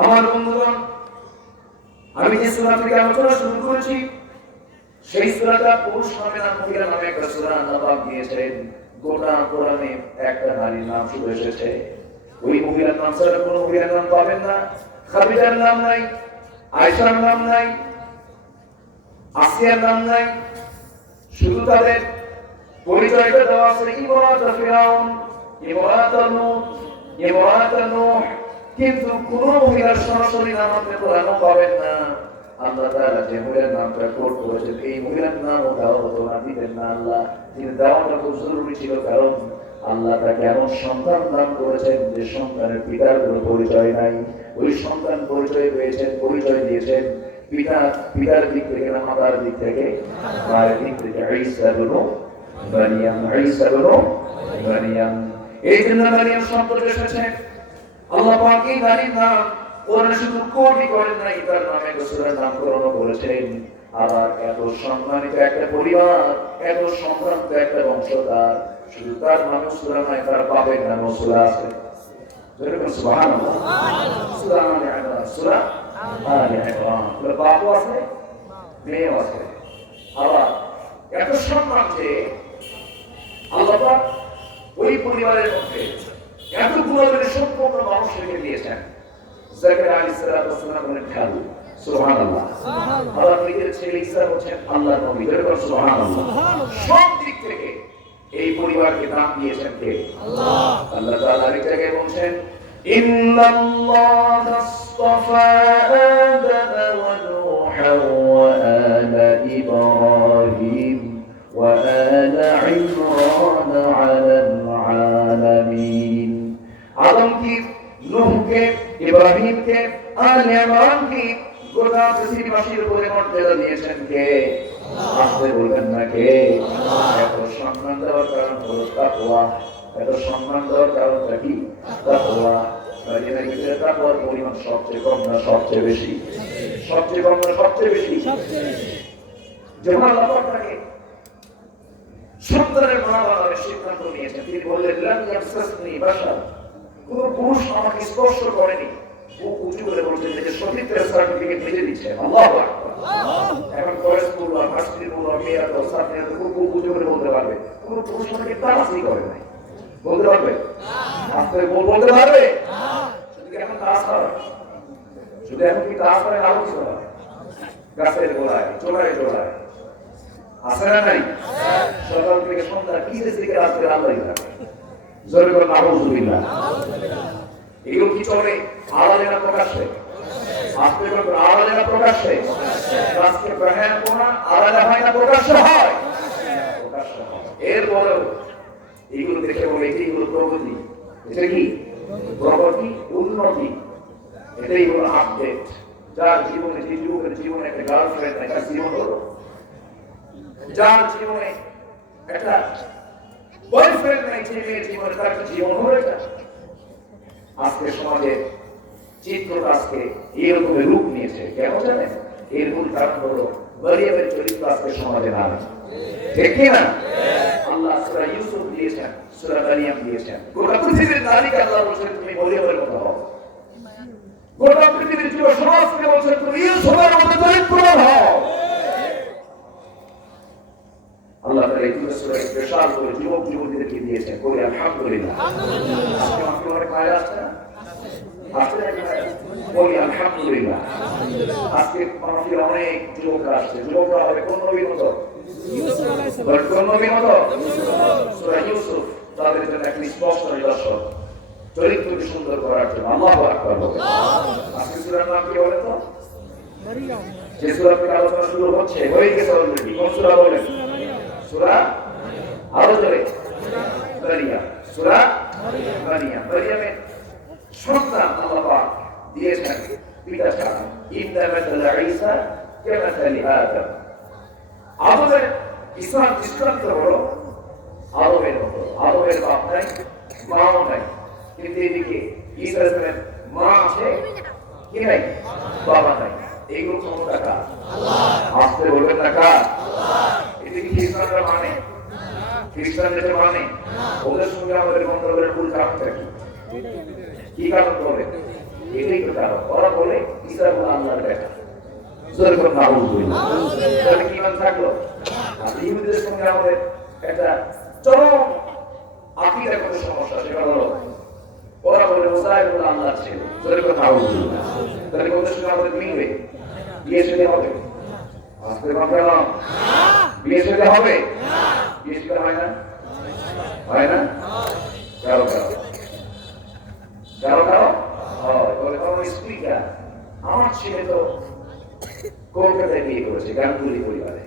আমার বন্ধুগণ, আমি যে সূরা থেকে আলোচনা শুরু করেছি, সেই সূরাটা পুরুষ নামে না মহিলা নামে একটা সূরা আল্লাহ পাক দিয়েছেন। গোটা কোরআনে একটা নারীর নাম শুধু এসেছে। ওই মহিলার নাম ছাড়া কোনো মহিলার নাম পাবেন না। খাদিজার নাম নাই, আয়েশার নাম নাই, আসিয়ার নাম নাই, শুধু তাদের পরিচয়টা দেওয়া আছে ইমরাত ফিরাউন, ইমরাত নূহ, ইমরাত নূহ, কিন্তু কোন মহিলার সরাসরি নাম আপনি কোরআনে পাবেন না। আল্লাহ তাআলা যে মহিলার নামটা কোট করেছেন, এই মহিলার নামও দেওয়া হতো না, দিতেন না আল্লাহ। কিন্তু দেওয়াটা খুব জরুরি ছিল, কারণ আল্লাহ তাকে এমন সন্তান দান করেছেন যে সন্তানের পিতার কোনো পরিচয় নাই। ওই সন্তান পরিচয় পেয়েছেন, পরিচয় দিয়েছেন পিতার দিক থেকে না মাতার দিক থেকে, মায়ের দিক থেকে। ঈসা ইবনে মারইয়াম, ঈসা ইবনে মারইয়াম। এই জন্য মারইয়াম শব্দটা এসেছে। আল্লাহ পাক এই নারীর নাম কোরআনে শুধু কোটই করেন নাই, তার নামে সূরার নামকরণ করেছেন। আবার এত সম্মানিত একটা পরিবার, এত সম্ভ্রান্ত একটা বংশধর, শুধু তার নামে সূরা নাই, তার বাপের নামও সূরা আছে। যেরকম সুবহানাল্লাহ, সূরা আলে ইমরান, সূরা আলে ইমরান, তার বাপও আছে, মেয়েও আছে। আবার এত সম্মান যে আল্লাহ পাক ওই পরিবারের মধ্যে এত গুণাবলী সম্পন্ন মানুষ রেখে দিয়েছেন। যাকারিয়া আলাইহিস সালাম বলেন খেয়াল, সুবহানাল্লাহ। আল্লাহ নিজের ছেলে ঈসা হচ্ছেন আল্লাহর নবী, যেরকম সুবহানাল্লাহ। সব দিক থেকে এই পরিবারকে নাম দিয়েছেন কে? আল্লাহ। আল্লাহ তাআলা আরেক জায়গায় বলছেন ইন্নাল্লাহা আসতাফা আদাম ওয়া নূহা ওয়া وآل عمران على العالمين আদম কি নূহ কে ইব্রাহিম কে আলে ইমরান কি গোটা পৃথিবীবাসীর উপরে মর্যাদা দিয়েছেন কে আল্লাহ বলবেন না কে এত সম্মান দেওয়ার কারণ হলো তাকওয়া এত সম্মান দেওয়ার কারণটা কি তাকওয়া এর ভিতরে তাকওয়ার পরিমাণ সবচেয়ে কম না সবচেয়ে বেশি সবচেয়ে কম না সবচেয়ে বেশি যখন আল্লাহ তাকে সন্তানের মা বাবার সিদ্ধান্ত নিয়েছেন তিনি বললেন লাম ইয়ামসাসনি বাশার কোন পুরুষ আমাকে স্পর্শ করেনি ও উঁচু করে বলছেন যে সতীত্বের সার্টিফিকেট নিজে দিচ্ছে আল্লাহু আকবার এখন কলেজ স্কুল আর ভার্সিটি বলো মেয়েরা তো সাথে খুব উঁচু করে বলতে পারবে কোন পুরুষ আমাকে তালাশই করে নাই বলতে পারবে আস্তে বলতে পারবে শুধু এখন কাজ হয় শুধু এখন কি কাজ হয় না কিছু হয় গাছের গোড়ায় চোলায় চোলায় আছে না নাই সকাল থেকে সন্ধ্যা কিসের দিকে আসবে আল্লাহই জানে জোরে করে নাউযুবিল্লাহ এগুলো কি চলে আড়ালে না প্রকাশ্যে আস্তে করে আড়ালে না প্রকাশ্যে আজকে প্রহার কোনা আড়ালে হয় না প্রকাশ্যে হয় এরপরেও এগুলো দেখে বলে এইগুলো প্রগতি এটা কি প্রগতি উন্নতি এটাই হলো আপডেট যার জীবনে যে যুবকের জীবনে একটা গার্লফ্রেন্ড একটা জীবন হলো যার জীবনে একটা বয়ফ্রেন্ড নাই যে মেয়ের জীবনে তার একটা জীবন হয়ে যায় আজকে সমাজে চিত্রটা আজকে এরকম রূপ নিয়েছে কেন জানেন এর মূল কারণ হলো মারিয়ামের চরিত্র আজকে সমাজে না ঠিক না আল্লাহ সূরা ইউসুফ দিয়েছেন সূরা মারিয়াম দিয়েছেন গোটা পৃথিবীর নারীকে আল্লাহ বলেছেন তুমি মারিয়ামের মতো হও গোটা পৃথিবীর যুব সমাজকে বলেছেন তুমি ইউসুফের মতো চরিত্রবান হও আল্লাহ তাআলা এই সূরা স্পেশাল করে যুবক যুবতীদেরকে দিয়েছেন বলে আলহামদুলিল্লাহ আজকে আমাদের অনেক মায়ের আছে না আসলে বলি আলহামদুলিল্লাহ আজকে আমাদের অনেক যুবকরা আসছে যুবকরা হবে কোন নবীর মতো কোন নবীর মতো সূরা ইউসুফ তাদের জন্য একটা স্পষ্ট নিদর্শন চরিত্রকে সুন্দর করার জন্য আল্লাহু আকবার বলে আজকে সূরার নাম কি বলে তো মারিয়াম যে সূরা থেকে আলোচনা শুরু হচ্ছে হয়ে গেছে অলরেডি কোন সূরা বলেন সূরা আরো জোরে মারিয়াম সূরা মারিয়াম মারিয়ামের সন্তান আল্লাহ পাক দিয়েছেন পিতা ছাড়া ইন্না মাসালা ঈসা কামাসালি আদম আদমের ইসলাম দৃষ্টান্ত হলো আদমের মতো আদমের বাপ নাই মাও নাই কিন্তু এদিকে ঈসা আলাইহিস মা আছে কি নাই বাবা নাই এইগুলো ক্ষমতা কার আল্লাহ আসতে বলবেন না কার আল্লাহ এদিকে খ্রিস্টানরা মানে খ্রিস্টানদের মানে ওদের সঙ্গে আমাদের গন্ডগোলের মূল কারণটা কি কারণ বলে এটাই তো কারণ ওরা বলে ঈসা আল্লাহর বেটা জোরে করে নাউযুবিল্লাহ তাহলে কি মান থাকলো আর ইহুদিদের সঙ্গে আমাদের একটা চরম আকীদাগত সমস্যা সেটা হলো ওরা বলে উযাইর আল্লাহর ছেলে জোরে করে নাউযুবিল্লাহ তাহলে ওদের সঙ্গে আমাদের মিলবে বিয়ে শাদী হবে আজকে বাবা না বিয়ে শাদী হবে না বিয়ে শাদী হয় না হয় না কারো কারো কারো কারো বলে আমার স্পিকার আমার ছেলে তো কলকাতায় বিয়ে করেছে গাঙ্গুলি পরিবারে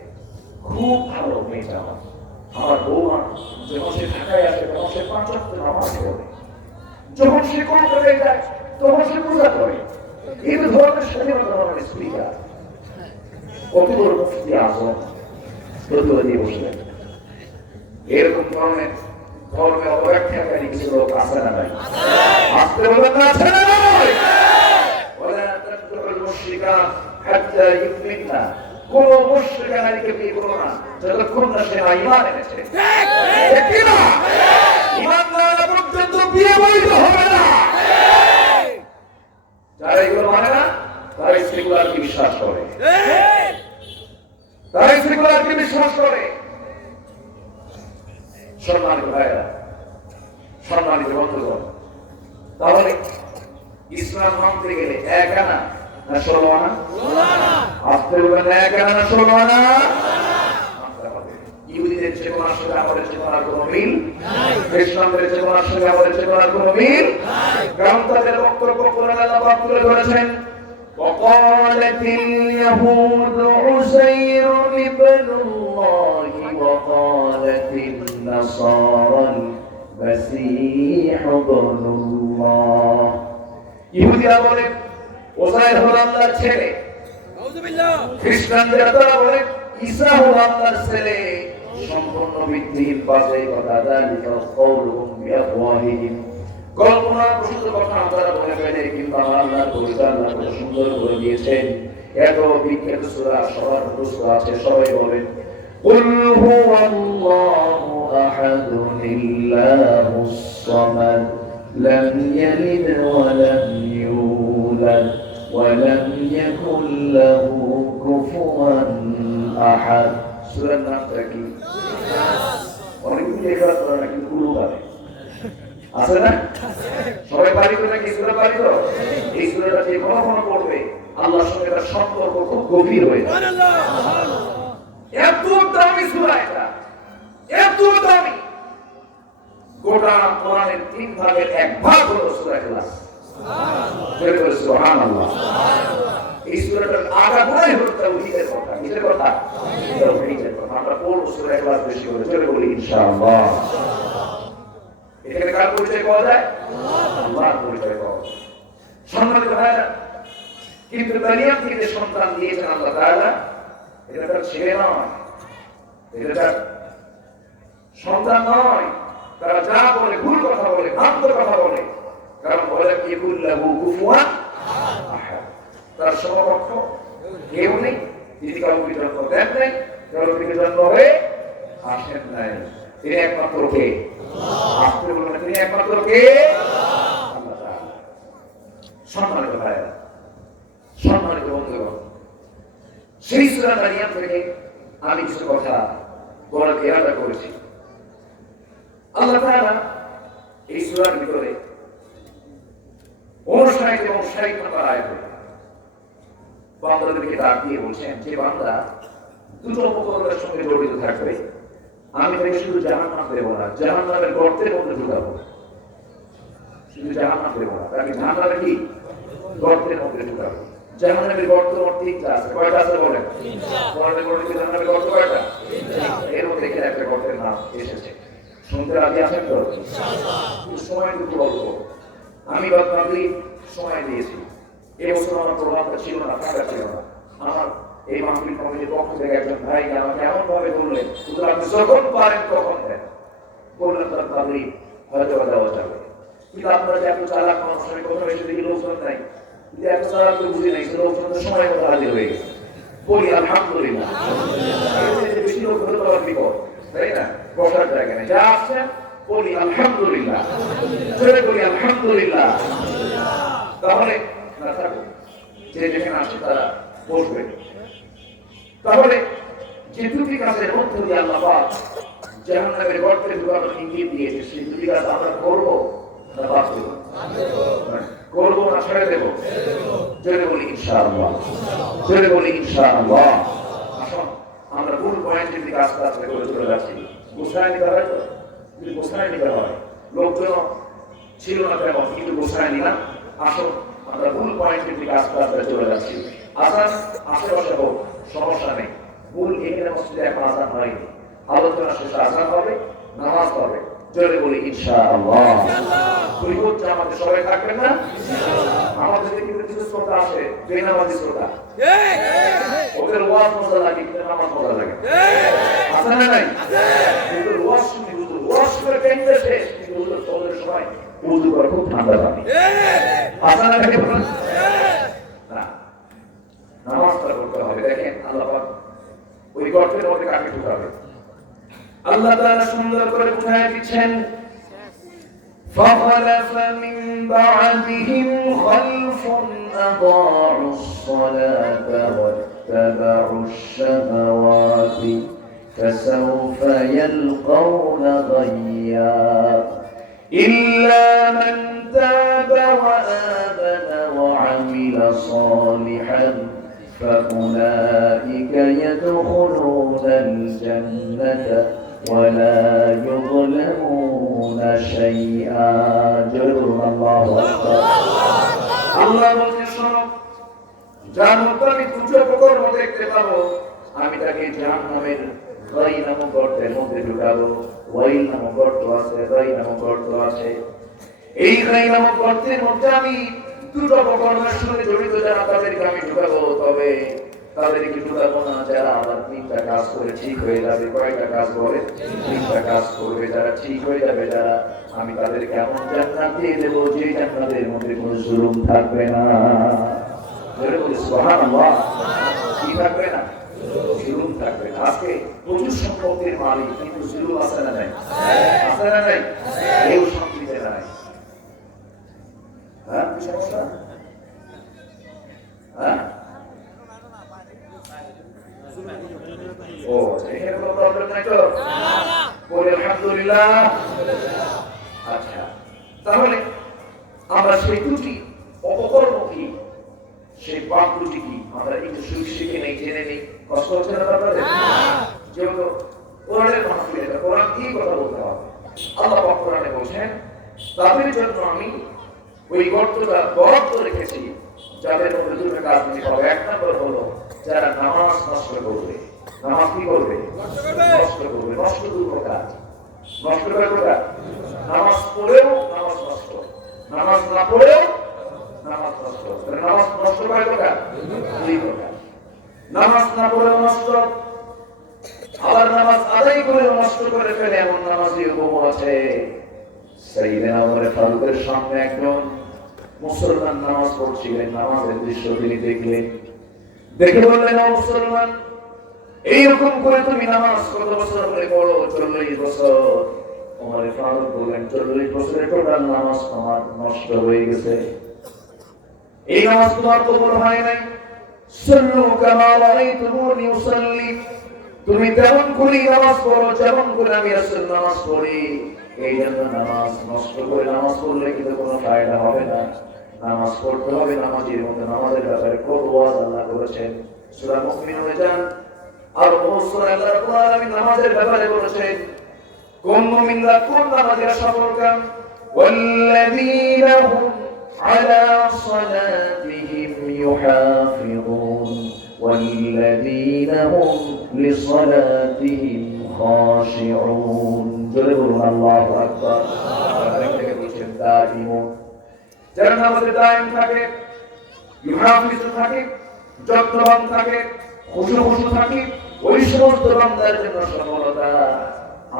খুব ভালো মেয়েটা আমার বৌমা যখন সে ঢাকায় আসে তখন সে ৫ ওয়াক্ত নামাজ পড়ে যখন সে কলকাতায় যায় তখন সে পূজা করে এই ধরনের স্বাধীনতা আমার স্পিকার কত বড় মুফতি আজম প্রতিবাদ দিয়ে বসলেন এরকম ধরনের ধর্মে অব্যাখ্যাকারী কিছু লোক আছে না নাই আসতে বলবেন না আছে না নাই ওয়ালা তাকতুল মুশরিকাত হাত্তা ইউমিননা কোন মুশরিকা নারীকে বিয়ে করো না যতক্ষণ না সে ঈমান এনেছে ঠিক ঠিক না ঈমান না আনা পর্যন্ত বিয়ে বৈধ হবে না যারা এগুলো মানে না তারা সেকুলারকে বিশ্বাস করে তারা সেকুলারকে বিশ্বাস করে সম্মানিত ভাইরা সম্মানিত বন্ধুগণ তাহলে ইসলাম মানতে গেলে এক আনা না 16 আনা আসতে বলবেন এক আনা না 16 আনা ইহুদিদের চেতনার সাথে আমাদের চেতনার কোনো মিল নাই খ্রিস্টানদের চেতনার সাথে আমাদের চেতনার কোনো মিল নাই কারণ তাদের বক্তব্য কোরআন আল্লাহ পাক তুলে ধরেছেন وقالت اليهود عزير ابن الله وقالت المسيح ابن الله ইহুদিরা বলে ওজাইর হলো আল্লাহর ছেলে নাউযুবিল্লাহ খ্রিস্টানরা তারা বলে ঈসা হলো আল্লাহর ছেলে সম্পূর্ণ ভিত্তিহীন বাজে কথা যালিকা কওলুহুম বিআফওয়াহিহিম কল্পনা প্রসূত কথা আমরা বলে ফেলে কিন্তু আল্লাহর পরিচালনা কত সুন্দর করে দিয়েছেন এত বিখ্যাত সূরা সবার মুখস্থ আছে সবাই বলেন কুল হুয়াল্লাহু আহাদুন ইল্লাহুস সামাদ লাম ইয়ালিদ ওয়া লাম ইউলাদ ওয়া লাম ইয়াকুল লাহু কুফুয়ান আহাদ সূরার নামটা কি অনেকগুলো লেখা আছে কিন্তু পুরো পারে আছে না সবাই পারি তো নাকি সূরা পারি তো এই সূরাটা যে কোন পড়বে আল্লাহর সঙ্গে তার সম্পর্ক খুব গভীর হয়ে যায় সুবহানাল্লাহ এত দামি সূরা এটা এত দামি গোটা কোরআনের 3 ভাগের 1 ভাগ হলো সূরা ইখলাস সুবহানাল্লাহ সুবহানাল্লাহ এই সূরাটার আগাগোড়াই হলো তাওহীদের কথা কিসের কথা তাওহীদের কথা আমরা পড়ব সূরা ইখলাস বেশি করে চলে বলি ইনশাআল্লাহ এখানে কার পরিচয় পাওয়া যায় আল্লাহর পরিচয় পাওয়া যায় সম্মানিত ভাইরা কিন্তু মারিয়াম থেকে সন্তান দিয়েছেন আল্লাহ তাআলা এটা তার ছেলে নয় এটা তার সন্তান নয় তারা যা বলে ভুল কথা বলে ভ্রান্ত কথা বলে কারণ বলে ইয়াকুল্লাহু কুফুয়ান আহাদ তার সমকক্ষ কেউ নেই যিনি কাউকে জন্ম দেন নাই কাউকে জন্ম হয়ে আসেন নাই তিনি একমাত্র কে আল্লাহ তিনি একমাত্র কে আল্লাহ তাআলা সম্মানিত ভাইরা সম্মানিত বন্ধুগণ সেই সূরা মারিয়াম থেকে আমি কিছু কথা বলার ইরাদা করেছি আল্লাহ তাআলা এই সূরার ভিতরে 59 এবং 60 নম্বর আয়াতে বান্দাদেরকে ডাক দিয়ে বলছেন যে বান্দা দুটো উপকরণের সঙ্গে জড়িত থাকবে আমি তাকে শুধু জাহান্নাম দেব না জাহান্নামের গর্তের মধ্যে ঢুকাবো শুধু জাহান্নাম দেব না তাকে জাহান্নামের কি গর্তের মধ্যে ঢুকাবো জাহান্নামের গর্ত তিনটা আছে কয়টা আছে বলেন কোরআনে বলেছে জাহান্নামের গর্ত কয়টা এর মধ্যে এখানে একটা গর্তের নাম এসেছে শুনতে রাজি আছেন তো ইনশাআল্লাহ সময় দুটো বলবো আমি বাদবাকি সময় দিয়েছি এই বছর আমার প্রভাবটা ছিল না ফাঁকা ছিল না আমার এই মাহফিল কমিটির পক্ষ থেকে একজন ভাই আমাকে এমন ভাবে বললেন শুধু আপনি যখন পারেন তখন দেন বললেন তার তাবলিগ হয়তো দেওয়া যাবে কিন্তু আপনারা যে এত চালাক মানুষ আমি কোথাও এসে দেখি লোকজন নাই কিন্তু এত চালাক তো বুঝি নাই লোকজনের সময় মতো হাজির হয়ে গেছে বলি আলহামদুলিল্লাহ বেশি লোক হলে তো আর বিপদ তাই না বসার জায়গা নেই যা আসছেন বলি আলহামদুলিল্লাহ বলি আলহামদুলিল্লাহ তাহলে না থাকুক যে যেখানে আসছে তারা বসবে তাহলে যে দুটি কাজের মধ্যে দিয়ে আল্লাহ পাক জাহান্নামের গর্তে ঢুকানোর ইঙ্গিত দিয়েছে সেই দুটি কাজ আমরা করবো না বাদ দেব করবো না ছেড়ে দেবো জোরে বলি ইনশাআল্লাহ জোরে বলি ইনশাআল্লাহ আসুন আমরা ভুল পয়েন্টের দিকে আস্তে আস্তে করে চলে যাচ্ছি গোসায় নিতে হয় তো যদি গোসায় নিতে হয় লোকজন ছিল না তেমন কিন্তু গোসায় নিলাম আসুন আমরা ভুল পয়েন্টের দিকে আস্তে আস্তে চলে যাচ্ছি আসান আশেপাশে হোক সমস্যা নেই ভুল এখানে মসজিদে এখন আসান হয়নি আলোচনা শেষে আসান হবে নামাজ হবে জোরে বলি ইনশাআল্লাহ পরিবর্ত আমাদের সবাই থাকবেন না আমাদের কিন্তু কিছু শ্রোতা আছে বেনামাজি শ্রোতা ওদের ওয়াজ মজা লাগে কিন্তু নামাজ মজা লাগে আছে না নাই কিন্তু ওয়াজ শুনি হুজুর ওয়াজ করে কেন্দ্রে শেষ কিন্তু হুজুর ওদের সময় উজু করে খুব ঠান্ডা লাগে আছে না নাকি না নামাজটা করতে হবে দেখেন আল্লাহ পাক ওই গর্তের মধ্যে কাকে ঢুকাবে আল্লাহ তাআলা সুন্দর করে বুঝায় দিচ্ছেন فخلف من بعدهم خلف أضاعوا الصلاة واتبعوا الشهوات فسوف يلقون غيا إلا من تاب وآمن وعمل صالحا فأولئك يدخلون الجنة ولا يظلمون شيئا جل الله أكبر الله বলছেন যার মধ্যে আমি দুটো উপকরণ দেখতে পাবো আমি তাকে জাহান্নামের গাই নামক গর্তের মধ্যে ঢুকাবো ঢুকাবো। ওয়াইল নামক গর্ত আছে, রাই নামক গর্ত আছে। এই রাই নামক গর্তের মধ্যে আমি দুটো অপকর্মের সঙ্গে জড়িত যারা তাদেরকে আমি ঢুকাবো। তবে তাদেরকে ঢুকাবো না যারা আমার তিনটা কাজ করে ঠিক হয়ে যাবে। কয়টা কাজ করে? তিনটা কাজ করবে যারা ঠিক হয়ে যাবে যারা, আমি তাদেরকে এমন জান্নাত দিয়ে দেবো যে জান্নাতের মধ্যে কোনো জুলুম থাকবে না। সুবহানাল্লাহ। কি থাকবে না? জুলুম থাকবে না। আজকে প্রচুর সম্পত্তির মালিক, কিন্তু জুলুম আছে না নাই? আছে না নাই? কেউ শান্তিতে নাই। হ্যাঁ, কি সমস্যা? হ্যাঁ, ও এখানে কোনো প্রবলেম নাই তো? বলে আলহামদুলিল্লাহ। আচ্ছা, তাহলে আমরা সেই দুটি অপকর্ম কি, সেই পাপ দুটি কি আমরা একটু শিখে নেই, জেনে নেই। কষ্ট হচ্ছে না আপনাদের? যেহেতু কোরআনের মাহফিল, এটা কোরআন কি কথা বলতে হবে। আল্লাহ পাক কোরআনে বলছেন, তাদের জন্য আমি ওই গর্তটা বরাদ্দ রেখেছি যাদের মধ্যে দুটো কাজ নিতে হবে। এক নম্বর হলো যারা নামাজ নষ্ট করবে। নামাজ কি করবে? নষ্ট করবে। নষ্ট দুটো কাজ। নষ্ট করে কোথা? নামাজ পড়েও নামাজ নষ্ট, নামাজ না পড়েও নামাজ নষ্ট। নামাজ নষ্ট করে কোথা? দুই কোথা। নামাজ না পড়েও নষ্ট, আবার নামাজ আদায় করে নষ্ট করে ফেলে এমন নামাজি বহু আছে। সাইয়েদনা ওমর ফারুকের সামনে একজন মুসলমান নামাজ পড়ছিলেন। নামাজের দৃশ্য তিনি দেখলেন, দেখে বললেন, ও মুসলমান, এইরকম করে তুমি নামাজ কত বছর ধরে পড়ো? 40 বছর। ওমর ফারুক বললেন, 40 বছরের টোটাল নামাজ তোমার নষ্ট হয়ে গেছে। এই নামাজ তোমার কবুল হয় নাই। সাল্লু কামা রাআইতুমুনি উসাল্লি, তুমি তেমন করে নামাজ পড়ো যেমন করে আমি রাসূল নামাজ পড়ি। এই জন্য নামাজ নষ্ট করে নামাজ পড়লে কিন্তু কোনো ফায়দা হবে না। নামাজ পড়তে হবে নামাজের মতো। নামাজের ব্যাপারে কত ওয়াজ আল্লাহ করেছেন। সূরা মুমিনুনে যান, আর সূরা আল্লাহ রাব্বুল আলামিন নামাজের ব্যাপারে বলেছেন কোন মুমিনরা কোন নামাজের সফলকাম। ওয়াল্লাযীনা হুম আলা সালাতিহিম ইউহাফিযুন ওয়াল্লাযীনা হুম লিসালাতিহিম খাশিউন। জোরে বলুন আল্লাহু আকবার। আরেক থেকে বলছেন দাইমুন, যারা নামাজে দায়েম থাকে, ইউহাফিজ থাকে, যত্নবান থাকে, খুশু থাকে, ওই সমস্ত বান্দার জন্য সফলতা।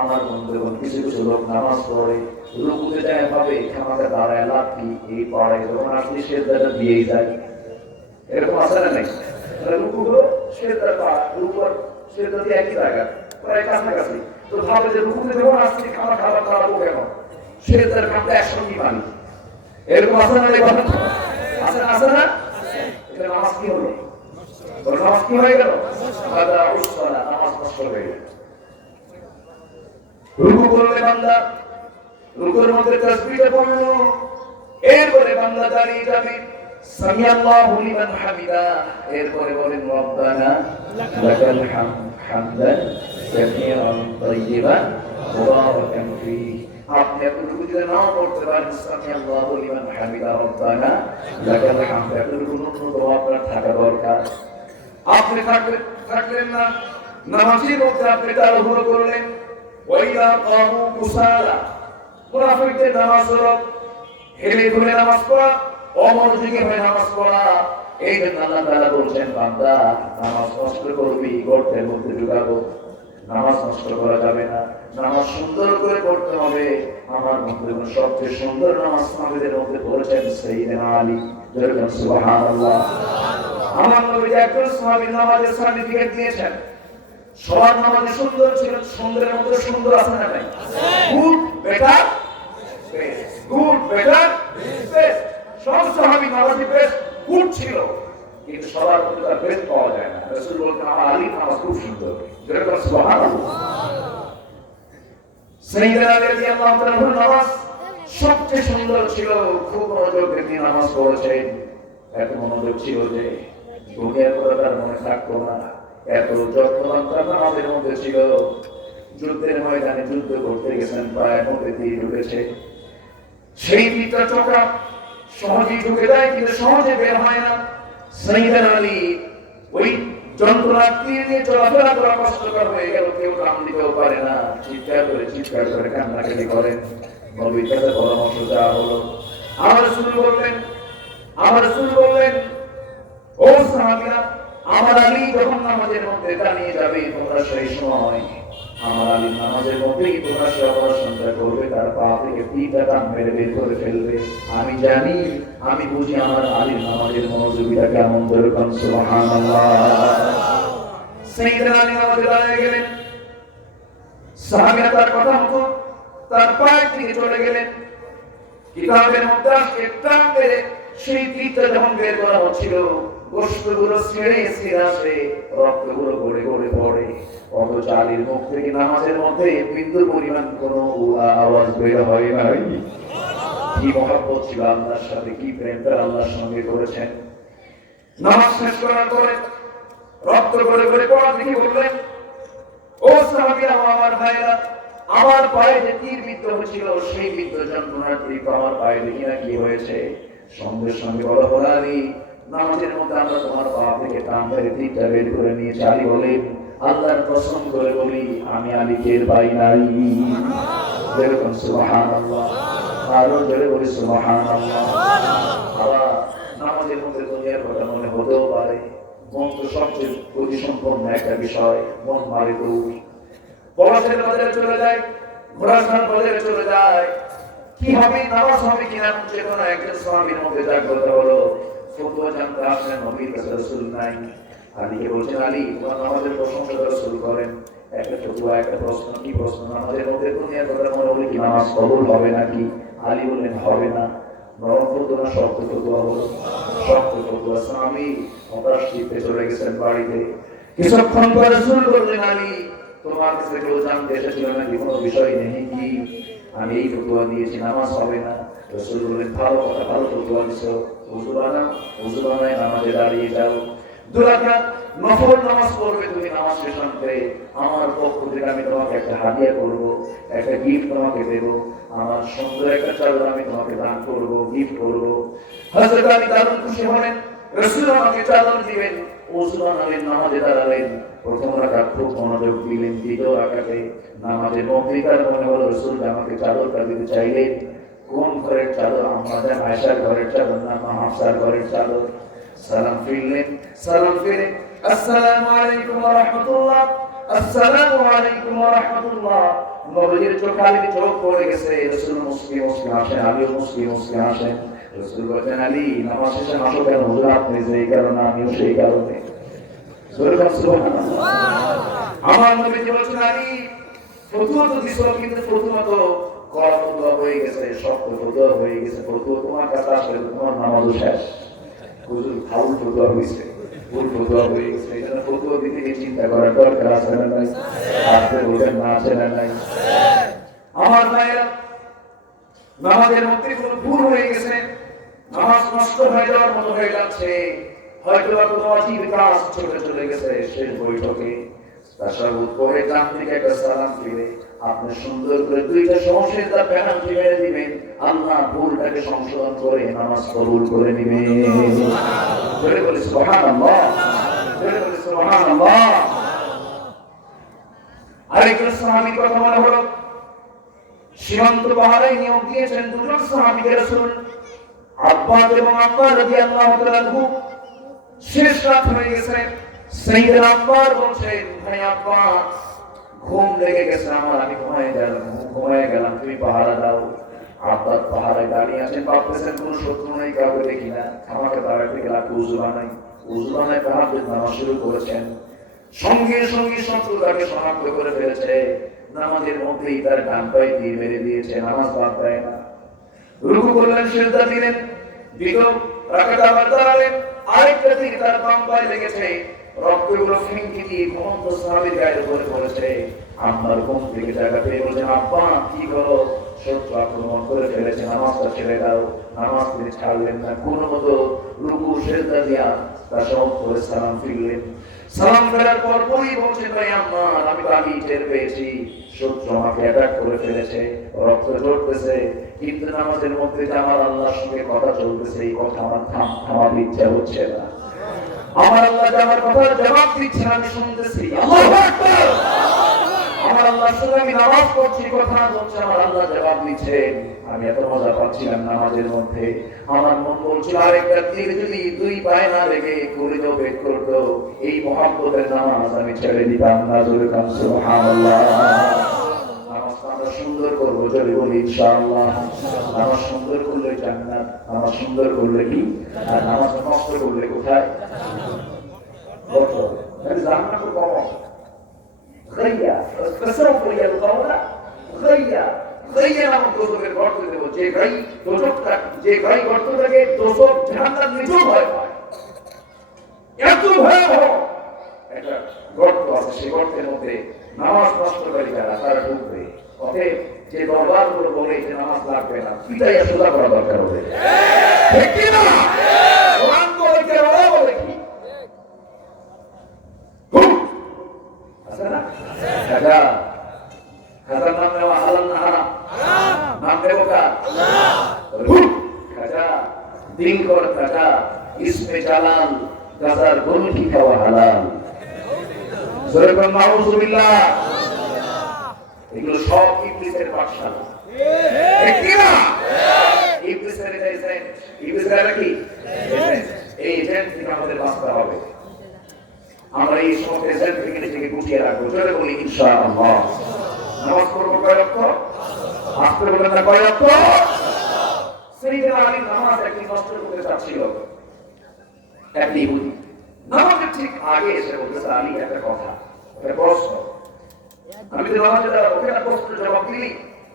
আমার বন্ধুগণ, কিছু কিছু লোক নামাজ পড়ে, রুকুতে যায় ভাবে খামাকে দাঁড়ায় লাভ কি, এই পড়ে যখন আসলে সেজদাটা দিয়েই যায়। এরকম আছে না নাই? রুকুগুলো সেজদা পা, রুকুর সেজদা দিয়ে একই জায়গা, প্রায় কাছাকাছি। তো ভাবে যে রুকুতে যখন আসছে খাবার খাবার খাওয়াবো কেন, সেজদার কামটা একসঙ্গেই পানি। এরকম আছে না? আছে না? আছে না? এটা নামাজ কি হলো? নামাজ কি হয়ে গেল? নামাজ নষ্ট হয়ে গেল। রুকু করলে বান্দা, রুকুর মধ্যে তাসবিহটা পড়লো, এরপরে বান্দা দাঁড়িয়ে যাবে, সামি আল্লাহু লিমান হামিদা, এরপরে বলেন রব্বানা লাকাল হামদ হামদান কাসীরান তাইয়িবান মুবারাকান ফীহি। আপনি এতটুকু যদি নাও পড়তে পারেন, সামি আল্লাহু লিমান হামিদা রব্বানা লাকাল হামদ, এতটুকু ন্যূনতম আপনার থাকা দরকার। আপনি থাকলেন না, নামাজের মধ্যে আপনি তাড়াহুড়ো করলেন। ওয়াইদা কামু কুসালা, মুনাফিকদের নামাজ হলো হেলে দুলে নামাজ পড়া, অমনোযোগী হয়ে নামাজ পড়া। এই জন্য আল্লাহ তাআলা বলছেন, বান্দা নামাজ নষ্ট করবি, গর্তের মধ্যে ঢুকাবো। নামাজ নষ্ট করা যাবে না, নামাজ সুন্দর করে পড়তে হবে। আমার বন্ধুগণ, সবচেয়ে সুন্দর নামাজ আমাদের মধ্যে পড়েছেন সাইয়েদনা আলী। যেরকম সুবহানাল্লাহ। আমার নবী একজন সাহাবী নামাজের সার্টিফিকেট দিয়েছেন। সবার নামাজ সুন্দর ছিল, সুন্দরের মধ্যে সুন্দর আছে না নাই? Good better best, good better best. সব সাহাবী নামাজি বেস্ট, গুড ছিল, কিন্তু সবার মধ্যে তার বেস্ট পাওয়া যায় না। রাসূল বলতেন, আমার আলীর নামাজ খুব সুন্দর। যেরকম সুবহানাল্লাহ। সাইয়েদনা আলী রাদিয়াল্লাহু তাআলার নামাজ সবচেয়ে সুন্দর ছিল, খুব মনোযোগ দিয়ে তিনি নামাজ পড়েছেন। এত মনোযোগ ছিল যে দুনিয়ার কথা তার মনে থাকতো না। এত যত্নবান তার নামাজের মধ্যে ছিল। যুদ্ধের ময়দানে যুদ্ধ করতে গেছেন, পায়ের মধ্যে তীর ঢুকেছে। সেই তীরটা চোখা সহজেই ঢুকে যায়, কিন্তু সহজে বের হয় না। সাইয়েদনা আলী ওই যন্ত্রণা দিয়ে চলাফেরা করা কষ্টকর হয়ে গেল, কেউ কাম দিতেও পারে না, চিৎকার করে কান্নাকাটি করেন। নবীর কাছে পরামর্শ দেওয়া হলো। আমার রাসূল বললেন, ও সাহাবীরা, আমার আলী যখন নামাজের মধ্যে দাঁড়িয়ে যাবে, তোমরা সেই সময় আমার আলী নামাজের মধ্যেই তোমরা সে অপারেশনটা করবে, তার পা থেকে পিঠটা টান মেরে বের করে ফেলবে। আমি জানি, আমি বুঝি আমার আলীর নামাজের মনোযোগীটা কেমন। যেরকম সুবহানাল্লাহ। সাইয়েদনা আলী নামাজে দাঁড়িয়ে গেলেন, সাহাবীরা তার কথা মতো তার পায়ের দিকে চলে গেলেন। কিতাবের মধ্যে আসছে, টান মেরে সেই পিঠটা যখন বের করা হচ্ছিল, গোশতগুলো ছিঁড়ে আসে, রক্তগুলো গড়ে পড়ে। অথচ আলীর মুখ থেকে নামাজের মধ্যে বিন্দু পরিমাণ কোনো আওয়াজ বের হয় নাই। কি মহব্বত ছিল আল্লাহর সাথে, কি প্রেম তার আল্লাহর সঙ্গে করেছেন। নামাজ শেষ করার পরে রক্ত গড়ে পড়া দেখে বললেন, ও সাহাবীরা, আমার ভাইরা, আমার পায়ে যে তীর বিদ্ধ হয়েছিল, সেই বিদ্ধ যন্ত্রণার তীর আমার পায়ে দেখি না কি হয়েছে। সঙ্গে সঙ্গে বলা হলো, আলী, নামাজের মধ্যে আমরা তোমার পা থেকে টান মেরে তীরটা বের করে নিয়েছি। আলী বলেন, আল্লাহর কসম করে বলি, আমি আলী টের পাই নাই। যেরকম সুবহানাল্লাহ, আরো জোরে বলি সুবহানাল্লাহ। আবার নামাজের মধ্যে দুনিয়ার কথা মনে হতেও পারে, মন তো সবচেয়ে গতিসম্পন্ন একটা বিষয়, মন মারে দৌড়, পলাশের বাজারে চলে যায়, ঘোড়ার বাজারে চলে যায়। কি হবে, নামাজ হবে কিনা, যে কোনো একজন সাহাবীর মধ্যে জাগ্রত হলো। ফতোয়া জানতে আসলেন, নবীর কাছে রাসূল নাই। আলীকে বলছেন, আলী, তোমার নামাজের প্রশংসা রাসূল করেন, একটা ফতোয়া, একটা প্রশ্ন। কি প্রশ্ন? নামাজের মধ্যে দুনিয়ার কথা মনে হলে কি নামাজ কবুল হবে নাকি? আলী বললেন, হবে না। নরম ফতোয়া, শক্ত ফতোয়া হলো। শক্ত ফতোয়া। স্বামী হতাশ চিত্তে চলে গেছেন বাড়িতে। কিছুক্ষণ পরে রাসূল বললেন, আলী, তোমার কাছে কেউ জানতে এসেছিল নাকি কোনো বিষয় নেই কি? আমি এই ফতোয়া দিয়েছি, নামাজ হবে না। রাসূল বললেন, ভালো কথা, ভালো ফতোয়া দিছো। ওযু বানায় নামাজে দাঁড়িয়ে যাও। 2 রাকাত নফল নামাজ পড়বে তুমি। নামাজ শেষ হলে আমার পক্ষ থেকে আমি তোমাকে একটা হাদিয়া করব, একটা গিফট তোমাকে দেব। আমার সুন্দর একটা চাদর আমি তোমাকে দান করব, গিফট করব। হযরত আলী দারুণ খুশি হলেন। রাসূল আমাকে চাদর দিবেন। ওযু বানালেন, নামাজে দাঁড়ালেন। প্রথম রাকাত খুব মনোযোগ দিলেন। দ্বিতীয় রাকাতে নামাজের মধ্যেই তার মনে হলো রাসূল আমাকে চাদরটা দিতে চাইলেন। কোন ঘরের চাদর? আমাদের আয়েশার ঘরের চাদর না, মা হাফসার ঘরের চাদর। সালাম ফিরলেন। সালাম ফিরে, আসসালামু আলাইকুম ওয়া রাহমাতুল্লাহ, আসসালামু আলাইকুম ওয়া রাহমাতুল্লাহ। নবীর চোখে চোখ পড়ে গেছে। রাসূল মুসলিম আসেন, আলীও মুসলিম আসেন। রাসূল বলেন, আলী, নামাজ শেষে হাসো কেন? হুজুর, আপনি যেই কারণে আমিও সেই কারণে। সুবহানাল্লাহ। আমার নবী বলেছেন, আলী, ফতোয়া তো দিছো, কিন্তু ফতোয়া তো কড়া ফতোয়া হয়ে গেছে, শক্ত ফতোয়া হয়ে গেছে। ফতোয়া তোমার কাছে আসলে তোমার নামাজও শেষ। হুজুর, ফাউল ফতোয়া হয়েছে, ভুল ফতোয়া হয়ে গেছে। এই জন্য ফতোয়া দিতে গিয়ে চিন্তা করার দরকার আছে না নাই? আপনি বলবেন না, আছে না নাই? আমার ভাইয়েরা, নামাজের মধ্যে কোনো ভুল হয়ে গেছে, নামাজ নষ্ট হয়ে যাওয়ার মতো হয়ে যাচ্ছে, হয়তো কোনো অজীব কাজ চলে গেছে, শেষ বৈঠকে তাশাহুদ পড়ে ডান দিকে একটা সালাম ফিরে আপনি সুন্দর করে 2টা সমস্যার পেনাল্টি মেরে দিবেন। আল্লাহ ভুলটাকে সংশোধন করে নামাজ কবুল করে নেবেন। সুবহানাল্লাহ। সুবহানাল্লাহ। সুবহানাল্লাহ। আরেকজন সাহাবী কথা বলা হলো, সীমান্ত পাহাড়ে নিয়োগ দিয়েছেন 2জন সাহাবীকে রাসূল, আব্বাস এবং আম্মার রাদিয়াল্লাহু তাআলা আনহু। শেষ রাত হয়ে গেছে। সাইয়েদনা আম্মার বলছেন, ভাই আব্বাস, ঘুম লেগে গেছে আমার, আমি ঘুমায় গেলাম, তুমি পাহারা দাও। আব্বাস পাহারায় দাঁড়িয়ে আছেন, ভাবতেছেন কোন শত্রু নেই, কাউকে দেখি না, আমাকে দাঁড়াতে গেলাম। উযু বানায় তাহাজ্জুদ নামাজ শুরু করেছেন। সঙ্গে সঙ্গে শত্রু তাকে শনাক্ত করে ফেলেছে। নামাজের মধ্যেই তার ডান পায়ে তীর মেরে দিয়েছে, নামাজ বাদ দেয় না। রুকু করলেন, সিজদা দিলেন, দ্বিতীয় রাকাতে আবার দাঁড়ালেন, আরেকটা তীর তার বাম পায়ে লেগেছে। রক্তগুলো ফিনকি দিয়ে ঘুমন্ত সাহাবীর গায়ের উপরে পড়েছে। আম্মার ঘুম থেকে জায়গা পেয়ে বলছেন, আব্বা, কি হলো? শত্রু আক্রমণ করে ফেলেছে, নামাজটা ছেড়ে দাও। নামাজ তিনি ছাড়লেন না, কোনো মতো রুকু সিজদা দিয়া তার সব করে সালাম ফিরলেন। সালাম ফেরার পর পরই বলছেন, ভাই আম্মার, আমি তো আগেই টের পেয়েছি শত্রু আমাকে অ্যাটাক করে ফেলেছে, রক্ত ঝরতেছে, কিন্তু নামাজের মধ্যে যে আমার আল্লাহর সঙ্গে কথা চলতেছে, এই কথা আমার থামার ইচ্ছা হচ্ছে না। আমার আল্লাহ যে আমার কথার জবাব দিচ্ছেন আমি শুনতেছি। আল্লাহু আকবার। আমার আল্লাহ শুনে আমি নামাজ পড়ছি, কথা বলছি, আমার আল্লাহ জবাব দিচ্ছেন। আমি এত মজা পাচ্ছিলাম নামাজের মধ্যে। আমার মন বলছিল আরেকটা তীর যদি দুই পায়ে না লেগে করিল বের করতো, এই মহব্বতের নামাজ আমি ছেড়ে দিতাম না। জোরে কাম সুবহানাল্লাহ। নামাজটা আমরা সুন্দর করবো, জোরে বলি ইনশাআল্লাহ। নামাজ সুন্দর করলে জান্নাত, নামাজ সুন্দর করলে কি, আর নামাজ নষ্ট করলে কোথায়? জান্নাত কম غيّا فسوف يلقون غيّا غيّا নামক দোজখের গর্ত দেব। যে গাই দোজখটা, যে গাই গর্ত থেকে দোজখ জাহান্নাম নিজেও ভয় পায়, এত ভয়াবহ একটা গর্ত আছে। সেই গর্তের মধ্যে নামাজ নষ্টকারী যারা তারা ঢুকবে। অতএব যে দরবার করে বলে যে নামাজ লাগবে না, পিটাইয়া সোজা করা দরকার হবে, ঠিক কি না? কোরআন বলে কে বলে কি আছে না? খাজা, খাজার নাম নেওয়া হালাল না হারাম? নাম দেব কার? খাজা দিল কর খাজা, ইসমে জালাল, গাজার গরুটি খাওয়া হালাল। জোরে বল নাউযুবিল্লাহ। এগুলো সব ইবলিসের পাঠশালা, ঠিক কি না? ইবলিসের এজেন্ট, ইবলিসের কি এজেন্ট? এই এজেন্ট থেকে আমাদের বাঁচতে হবে। আমরা এই সমস্ত এজেন্ট থেকে নিজেকে গুটিয়ে রাখবো। জোরে বলি ইনশাআল্লাহ। নামাজ পড়বো কয় ওয়াক্ত? আসতে বলেন না কয় ওয়াক্ত? সাইয়েদনা আলী নামাজ একদিন নষ্ট করতে চাচ্ছিল। এক ইহুদি নামাজের ঠিক আগে এসে বলতেছে, আলী একটা কথা, একটা প্রশ্ন, আমি তো নামাজে ওকে একটা প্রশ্নের জবাব দিলি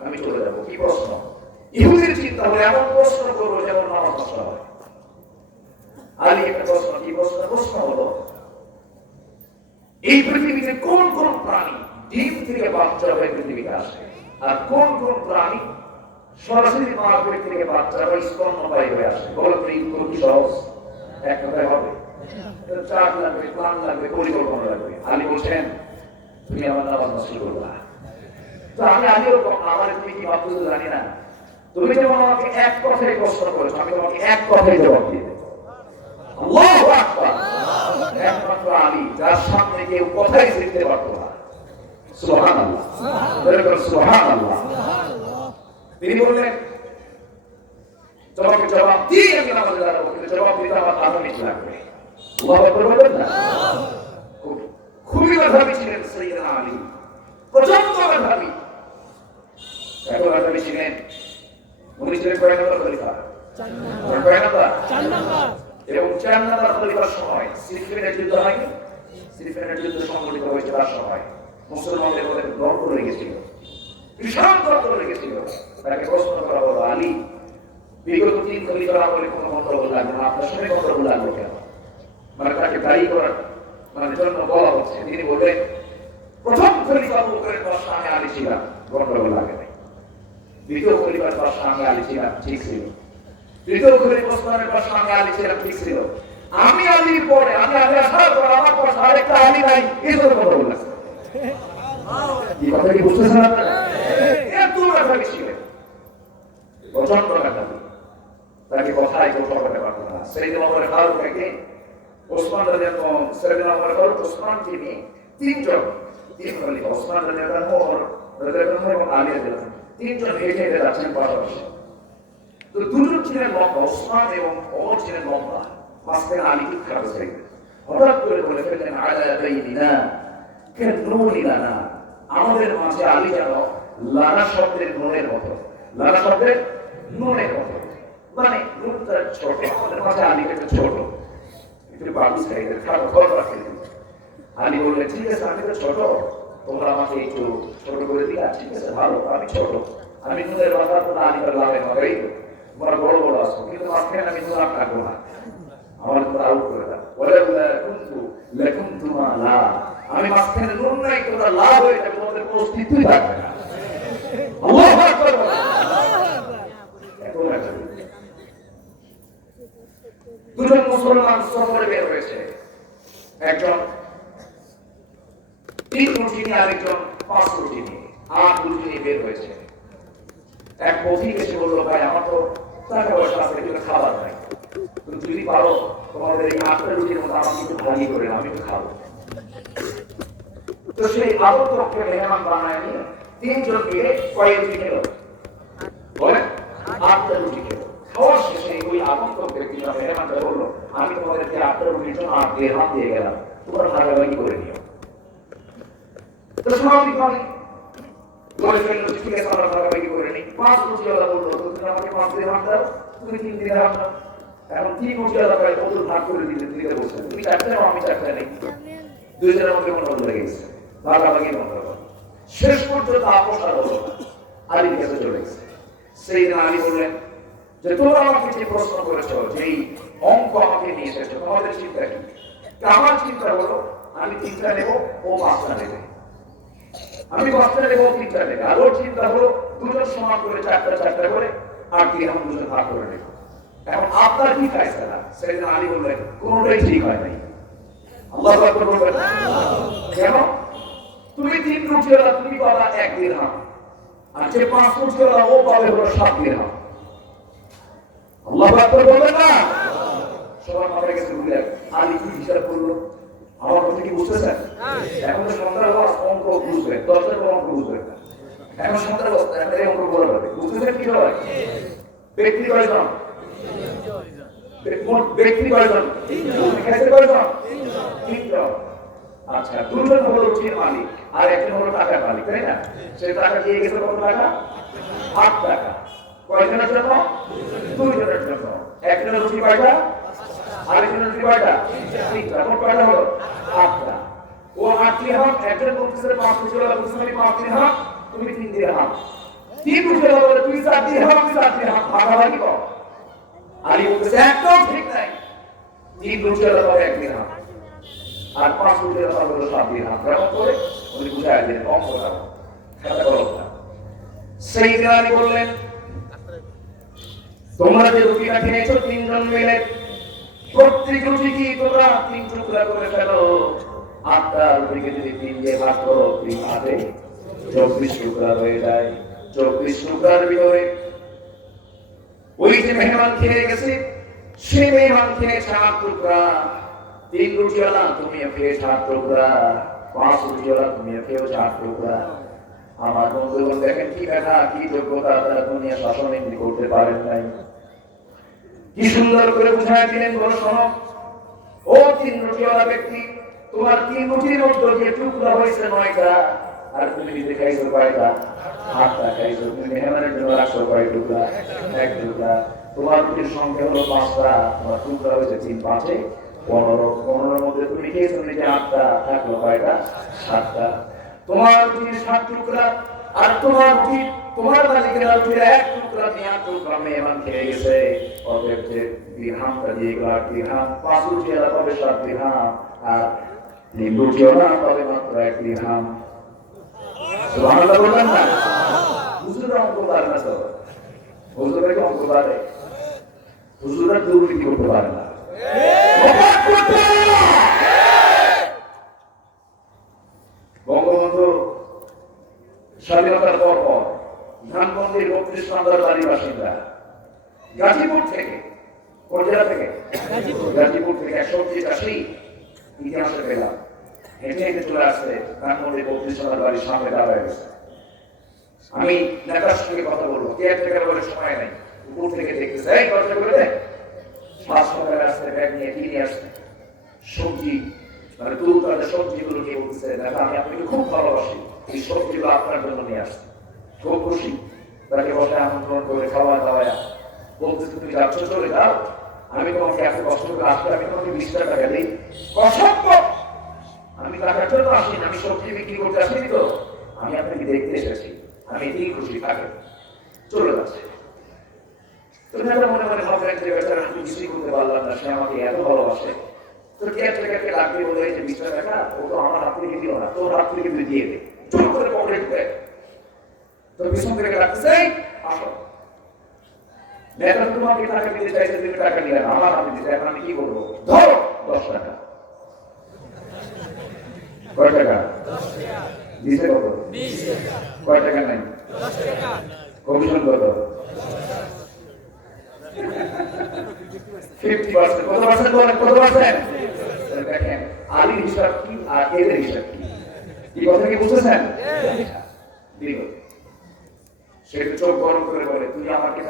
আমি চলে যাবো। কি প্রশ্ন? ইহুদির চিন্তা হলো এমন প্রশ্ন করবো যেমন নামাজ নষ্ট হয়। আলী একটা প্রশ্ন, কি প্রশ্ন? প্রশ্ন হলো এই পৃথিবীতে কোন কোন প্রাণী ডিম থেকে বাচ্চা হয়ে পৃথিবীতে আসে, আর কোন কোন প্রাণী সরাসরি মার পেট থেকে বাচ্চা হয়ে স্তন্যপায়ী হয়ে আসে? বলো তো, এইগুলো কি সহজ? এক কথায় হবে? চাপ লাগবে, প্ল্যান লাগবে, পরিকল্পনা লাগবে। আলী বলছেন তুমি আমার নামাজ নষ্ট করবা। তো আমি আলীও আমার তুমি কি ভাবছো জানি না, তুমি যেমন আমাকে এক কথায় প্রশ্ন করেছো, আমি তোমাকে এক কথায় জবাব দিয়ে দেবো। আল্লাহু আকবার। একমাত্র আলী যার সামনে কেউ কথাই শিখতে পারতো না। সুবহানাল্লাহ, সুবহানাল্লাহ। তিনি বললেন তোমাকে জবাব দিয়ে আমি নামাজে দাঁড়াবো, কিন্তু জবাব দিতে আমার 5 মিনিট লাগবে। আল্লাহু আকবার বলবেন না? খুবই মেধাবী ছিলেন সাইয়েদনা আলী, প্রচন্ড মেধাবী। এত মেধাবী ছিলেন, উনি ছিলেন কয় নম্বর খলিফা? 4 নম্বর। এবং 4 নম্বর খলিফার সময় সিফিনের যুদ্ধ হয়নি? সিফিনের যুদ্ধ সংঘটিত হয়েছে তার সময়। মুসলমানদের মধ্যে দ্বন্দ্ব লেগেছিল, ভীষণ দ্বন্দ্ব লেগেছিল। তাকে প্রশ্ন করা হলো, আলী বিগত 3 খলিফার আমলে কোনো গন্ডগোল লাগলো না, আপনার সঙ্গে গন্ডগোল লাগলো কেন? মানে তাকে দায়ী করার জন্য বলা হচ্ছে। তিনি বললেন প্রথম খলিফা আবু বকরের পাশে আমি আলী ছিলাম, গন্ডগোল লাগে নাই। দ্বিতীয় খলিফার পাশে আমি আলী ছিলাম, ঠিক ছিল। তৃতীয় খলিফা ওসমানের পাশে আমি আলী ছিলাম, ঠিক ছিল। আমি আলীর পরে, আমি আলী আসার পর আমার পাশে আরেকটা আলী নাই, এই জন্য কথা বলছে। এই কথা কি বুঝতেছেন আপনারা? এত মেধাবী ছিলেন, প্রচন্ড মেধাবী। তাকে কথায় কোথাও করতে পারতো না। সাইয়েদনা ওমর ফারুক থেকে ওসমান রাদিয়াল্লাহু আনহু, সাইয়েদনা ওমর ফারুক ওসমানকে নিয়ে 3 খলিফা, ওসমান রাদিয়াল্লাহু আনহু, ওমর রাদিয়াল্লাহু আনহু এবং আলী রাদিয়াল্লাহু আনহু, 3 জন হেঁটে হেঁটে যাচ্ছেন পাশাপাশি। তো 2 জন ছিলেন লম্বা, ওসমান এবং ওমর ছিলেন লম্বা, মাঝখানে আলী ঠিক খারাপ ছিলেন। হঠাৎ করে বলে ফেললেন, আলা বাইনিনা কানুনি লানা, আমাদের মাঝে আলী যেন লানা শব্দের নুনের মতো, লানা শব্দের নুনের মতো, মানে নুনটা ছোট, আমাদের মাঝে আলী একটা ছোট, একটু বাবু সাইজের, খারাপ খবর রাখে। আলী বললেন, ঠিক আছে আমি তো ছোট, তোমরা আমাকে একটু ছোট করে দিলা, ঠিক আছে ভালো, আমি ছোট, আমি নুনের কথা কোনো আলীর লাভে হবেই, তোমরা বড় বড় আসো, কিন্তু মাঝখানে আমি নুন রাখবো না, আমার তোমরা আউট করে দাও। আমি মাঝখানে নুন নাই, তোমরা লাভ হয়ে যাবে, তোমাদের কোনো অস্তিত্বই থাকবে না। আল্লাহু আকবার। দুজন মুসলমান সফরে বের হয়েছে, একজন 3 রুটি নিয়ে, আরেকজন 5 রুটি নিয়ে, 8 রুটি নিয়ে বের হয়েছে। এক পথিক এসে বললো, ভাই আমার তো টাকা পয়সা আছে কিন্তু খাবার নাই, যদি পারো তোমাদের এই 8টা রুটির মধ্যে আমাকে একটু ভারী করে নাও, আমি একটু খাবো। তো সেই আগন্তককে মেহমান বানায় নিয়ে 3 জন মিলে কয় রুটি খেলো বলেন? 8টা রুটি খেলো। খাওয়ার শেষে ওই আগন্তক ব্যক্তিটা মেহমানটা বললো, আমি তোমাদেরকে 8টা রুটির জন্য 8 দিরহাম দিয়ে গেলাম, তোমরা ভাগাভাগি করে নিও। তো স্বাভাবিকভাবে বলে ফেললো, ঠিক আছে আমরা ভাগাভাগি করে নিই। 5 রুটিওয়ালা বললো, তুমি আমাকে 5 দিরহাম দাও, তুমি 3 দিরহাম দাও। এখন 3 রুটিওয়ালা প্রায় কত ভাগ করে দিতে বলছে, তুমি 4টা নাও, আমি 4টা নেই। 2 জনের মধ্যে মনোবল লেগে গেছে, ভাগাভাগি মনোবল। শেষ পর্যন্ত আপোষ আর হলো না, আলীর কাছে চলে গেছে। সেই দিন আলী বললেন যে তোমরা আমাকে যে প্রশ্ন করেছো, যে এই অঙ্ক আমাকে নিয়ে এসেছো, তোমাদের চিন্তা কি? আমার চিন্তা হলো আমি 3টা নেব, ও 5টা নেবে। আমি 5টা নেব, 3টা নেবে। আর ওর চিন্তা হলো দুজন সমান করে 4টা করে, আর দিরহাম দুজন ভাগ করে নেব। এখন আপনার কি ফায়সালা? সেদিন আলী বললেন কোনোটাই ঠিক হয় নাই। আল্লাহু আকবার বলবেন। কেন? তুমি 3 রুটিওয়ালা, তুমি পাবা 1 দিরহাম, আর যে 5 রুটিওয়ালা ও পাবে হলো 7 দিরহাম। আল্লাহু আকবার বলবেন না? সবার মাথায় গেছে বুঝলেন আলী কি হিসাব করলো? আমার কথা কি বুঝতেছেন? এখন তো সন্ত্রাস অঙ্ক বুঝবেন, 10টার অঙ্ক বুঝবেন না। এখন সন্ত্রাস একটা অঙ্ক বলা হবে, বুঝতেছেন কি হয়? ব্যক্তি কয়জন? ব্যক্তি কয়জন? খেতে কয়জন? 3 জন। আচ্ছা, 2 জন হলো রুটির মালিক আর একজন হলো টাকার মালিক, তাই না? সে টাকা দিয়ে গেছে কত টাকা? 8 টাকা। কয়জনের জন্য? 2 জনের জন্য। একজনের রুটি কয়টা? আরেকজনের রুটি কয়টা? 3টা। মোট কয়টা হলো? 8টা। ও 8 দিরহাম, একজন বলতেছে 5 রুটিওয়ালা বলতেছে আমি 5 দিরহাম, তুমি 3 দিরহাম। 3 রুটিওয়ালা বলে তুই 4 দিরহাম, আমি 4 দিরহাম, ভাগাভাগি কর। আলী বলতেছে একদম ঠিক নাই, 3 রুটিওয়ালা পাবে 1 দিরহাম, আর 5 রুটিওয়ালা পাবে 7 দিরহাম। কেমন করে? উনি বুঝায় দিলেন অঙ্কটা, খাতা কলমটা। সেই দিন আলী বললেন তোমরা যে রুটিটা খেয়েছো 3 জন মিলে, প্রত্যেক রুটি কি তোমরা 3 টুকরা করে ফেলো। 8টা রুটিকে যদি 3 দিয়ে ভাগ করো, 3 8 24 টুকরা হয়ে যায়। 24 টুকরার ভিতরে ওই যে মেহমান খেয়ে গেছে, সে মেহমান খেয়ে 4 টুকরা। 3 রুটিওয়ালা তুমি খেয়ে 4 টুকরা, 5 রুটিওয়ালা তুমি খেয়েও 4 টুকরা। আমার বন্ধুগণ দেখেন কি কথা, কি যোগ্যতা, তারা দুনিয়া শাসন করতে পারেন নাই। কি সুন্দর করে বুঝায় দিলেন, বড় শোনো ও 3 রুটিওয়ালা ব্যক্তি, তোমার 3 রুটির মধ্যে যে টুকরা হয়েছে 9টা, আর তুমি নিজে খাইছো কয়টা? 8টা খাইছো। তুমি মেহমানের জন্য রাখছো কয় টুকরা? 1 টুকরা। তোমার রুটির সংখ্যা হলো 5টা, তোমার টুকরা হয়েছে 3 5 এ 15। 15-এর মধ্যে তুমি খেয়েছো নিজে 8টা, থাকলো কয়টা? 7টা। তোমার রুটির 7 টুকরা, আর তোমার রুটি তোমার মালিকের রুটির 1 টুকরা নিয়ে 8 টুকরা মেহমান খেয়ে গেছে। অতএব যে দিরহামটা দিয়ে গেল 8 দিরহাম, 5 রুটিওয়ালা পাবে 7 দিরহাম, আর 3 রুটিওয়ালা পাবে মাত্র 1 দিরহাম। সুবহানাল্লাহ বলবেন না? হুজুররা অঙ্ক পারে না তো, হুজুররা কি অঙ্ক পারে? হুজুররা দুর্নীতি করতে পারে না। বঙ্গবন্ধু স্বাধীনতার পর ধানমন্ডির 32 নম্বর বাড়ির বাসিন্দা, গাজীপুর থেকে, কোন জেলা থেকে? গাজীপুর থেকে 180 চাষি ইতিহাসে পেলাম, হেঁটে হেঁটে চলে আসছে ধানমন্ডির 32 নম্বর বাড়ির সামনে দাঁড়ায় গেছে। আমি নেতার সঙ্গে কথা বলবো, কেয়ারটেকার বলে সময় নাই, উপর থেকে দেখতেছে, এই দরজা করে দে। 5 টাকার আসছে, ব্যাগ নিয়ে কি নিয়ে আসছে? সবজি, মানে তুল তাদের সবজিগুলো নিয়ে বলতেছে, দেখা আমি আপনাকে খুব ভালোবাসি, এই সবজিগুলো আপনার জন্য নিয়ে আসছে। খুব খুশি, তাকে বসে আমন্ত্রণ করে খাওয়া দাওয়া বলতেছে তুমি যাচ্ছ চলে যাও, আমি তোমাকে এত কষ্ট করে আসলে আমি তোমাকে 20 টাকা দিই। অসম্ভব, আমি টাকার জন্য আসিনি, আমি সবজি বিক্রি করতে আসিনি, তো আমি আপনাকে দেখতে এসেছি, আমি এতেই খুশি, থাকে চলে যাচ্ছে। তো মনে মনে ভাবলেন যে বেচারা আমি কিছুই করতে পারলাম না, সে আমাকে এত ভালোবাসে। তো কেয়ারটেকারকে ডাকতে বলে যে 20 টাকা ও তো আমার হাত থেকে দিও না, তোর হাত থেকে তুই দিয়ে দে, চুপ করে পকেটে ঢুকে। তো পিছন থেকে ডাকতেছে, আসো নেতা তোমাকে টাকা দিতে চাইছে, তুমি টাকা নিলে না, আমার হাতে দিতে, এখন আমি কি করবো? ধরো 10 টাকা। কয় টাকা দিছে? কত? কয় টাকা নাই? কমিশন কত? 50%। কত পার্সেন্ট বলেন, কত পার্সেন্ট? দেখেন আলীর হিসাব কি আর এদের হিসাব কি, এই কথা কি বুঝতেছেন? দিল সে চোখ গরম করে বলে, তুই আমাকে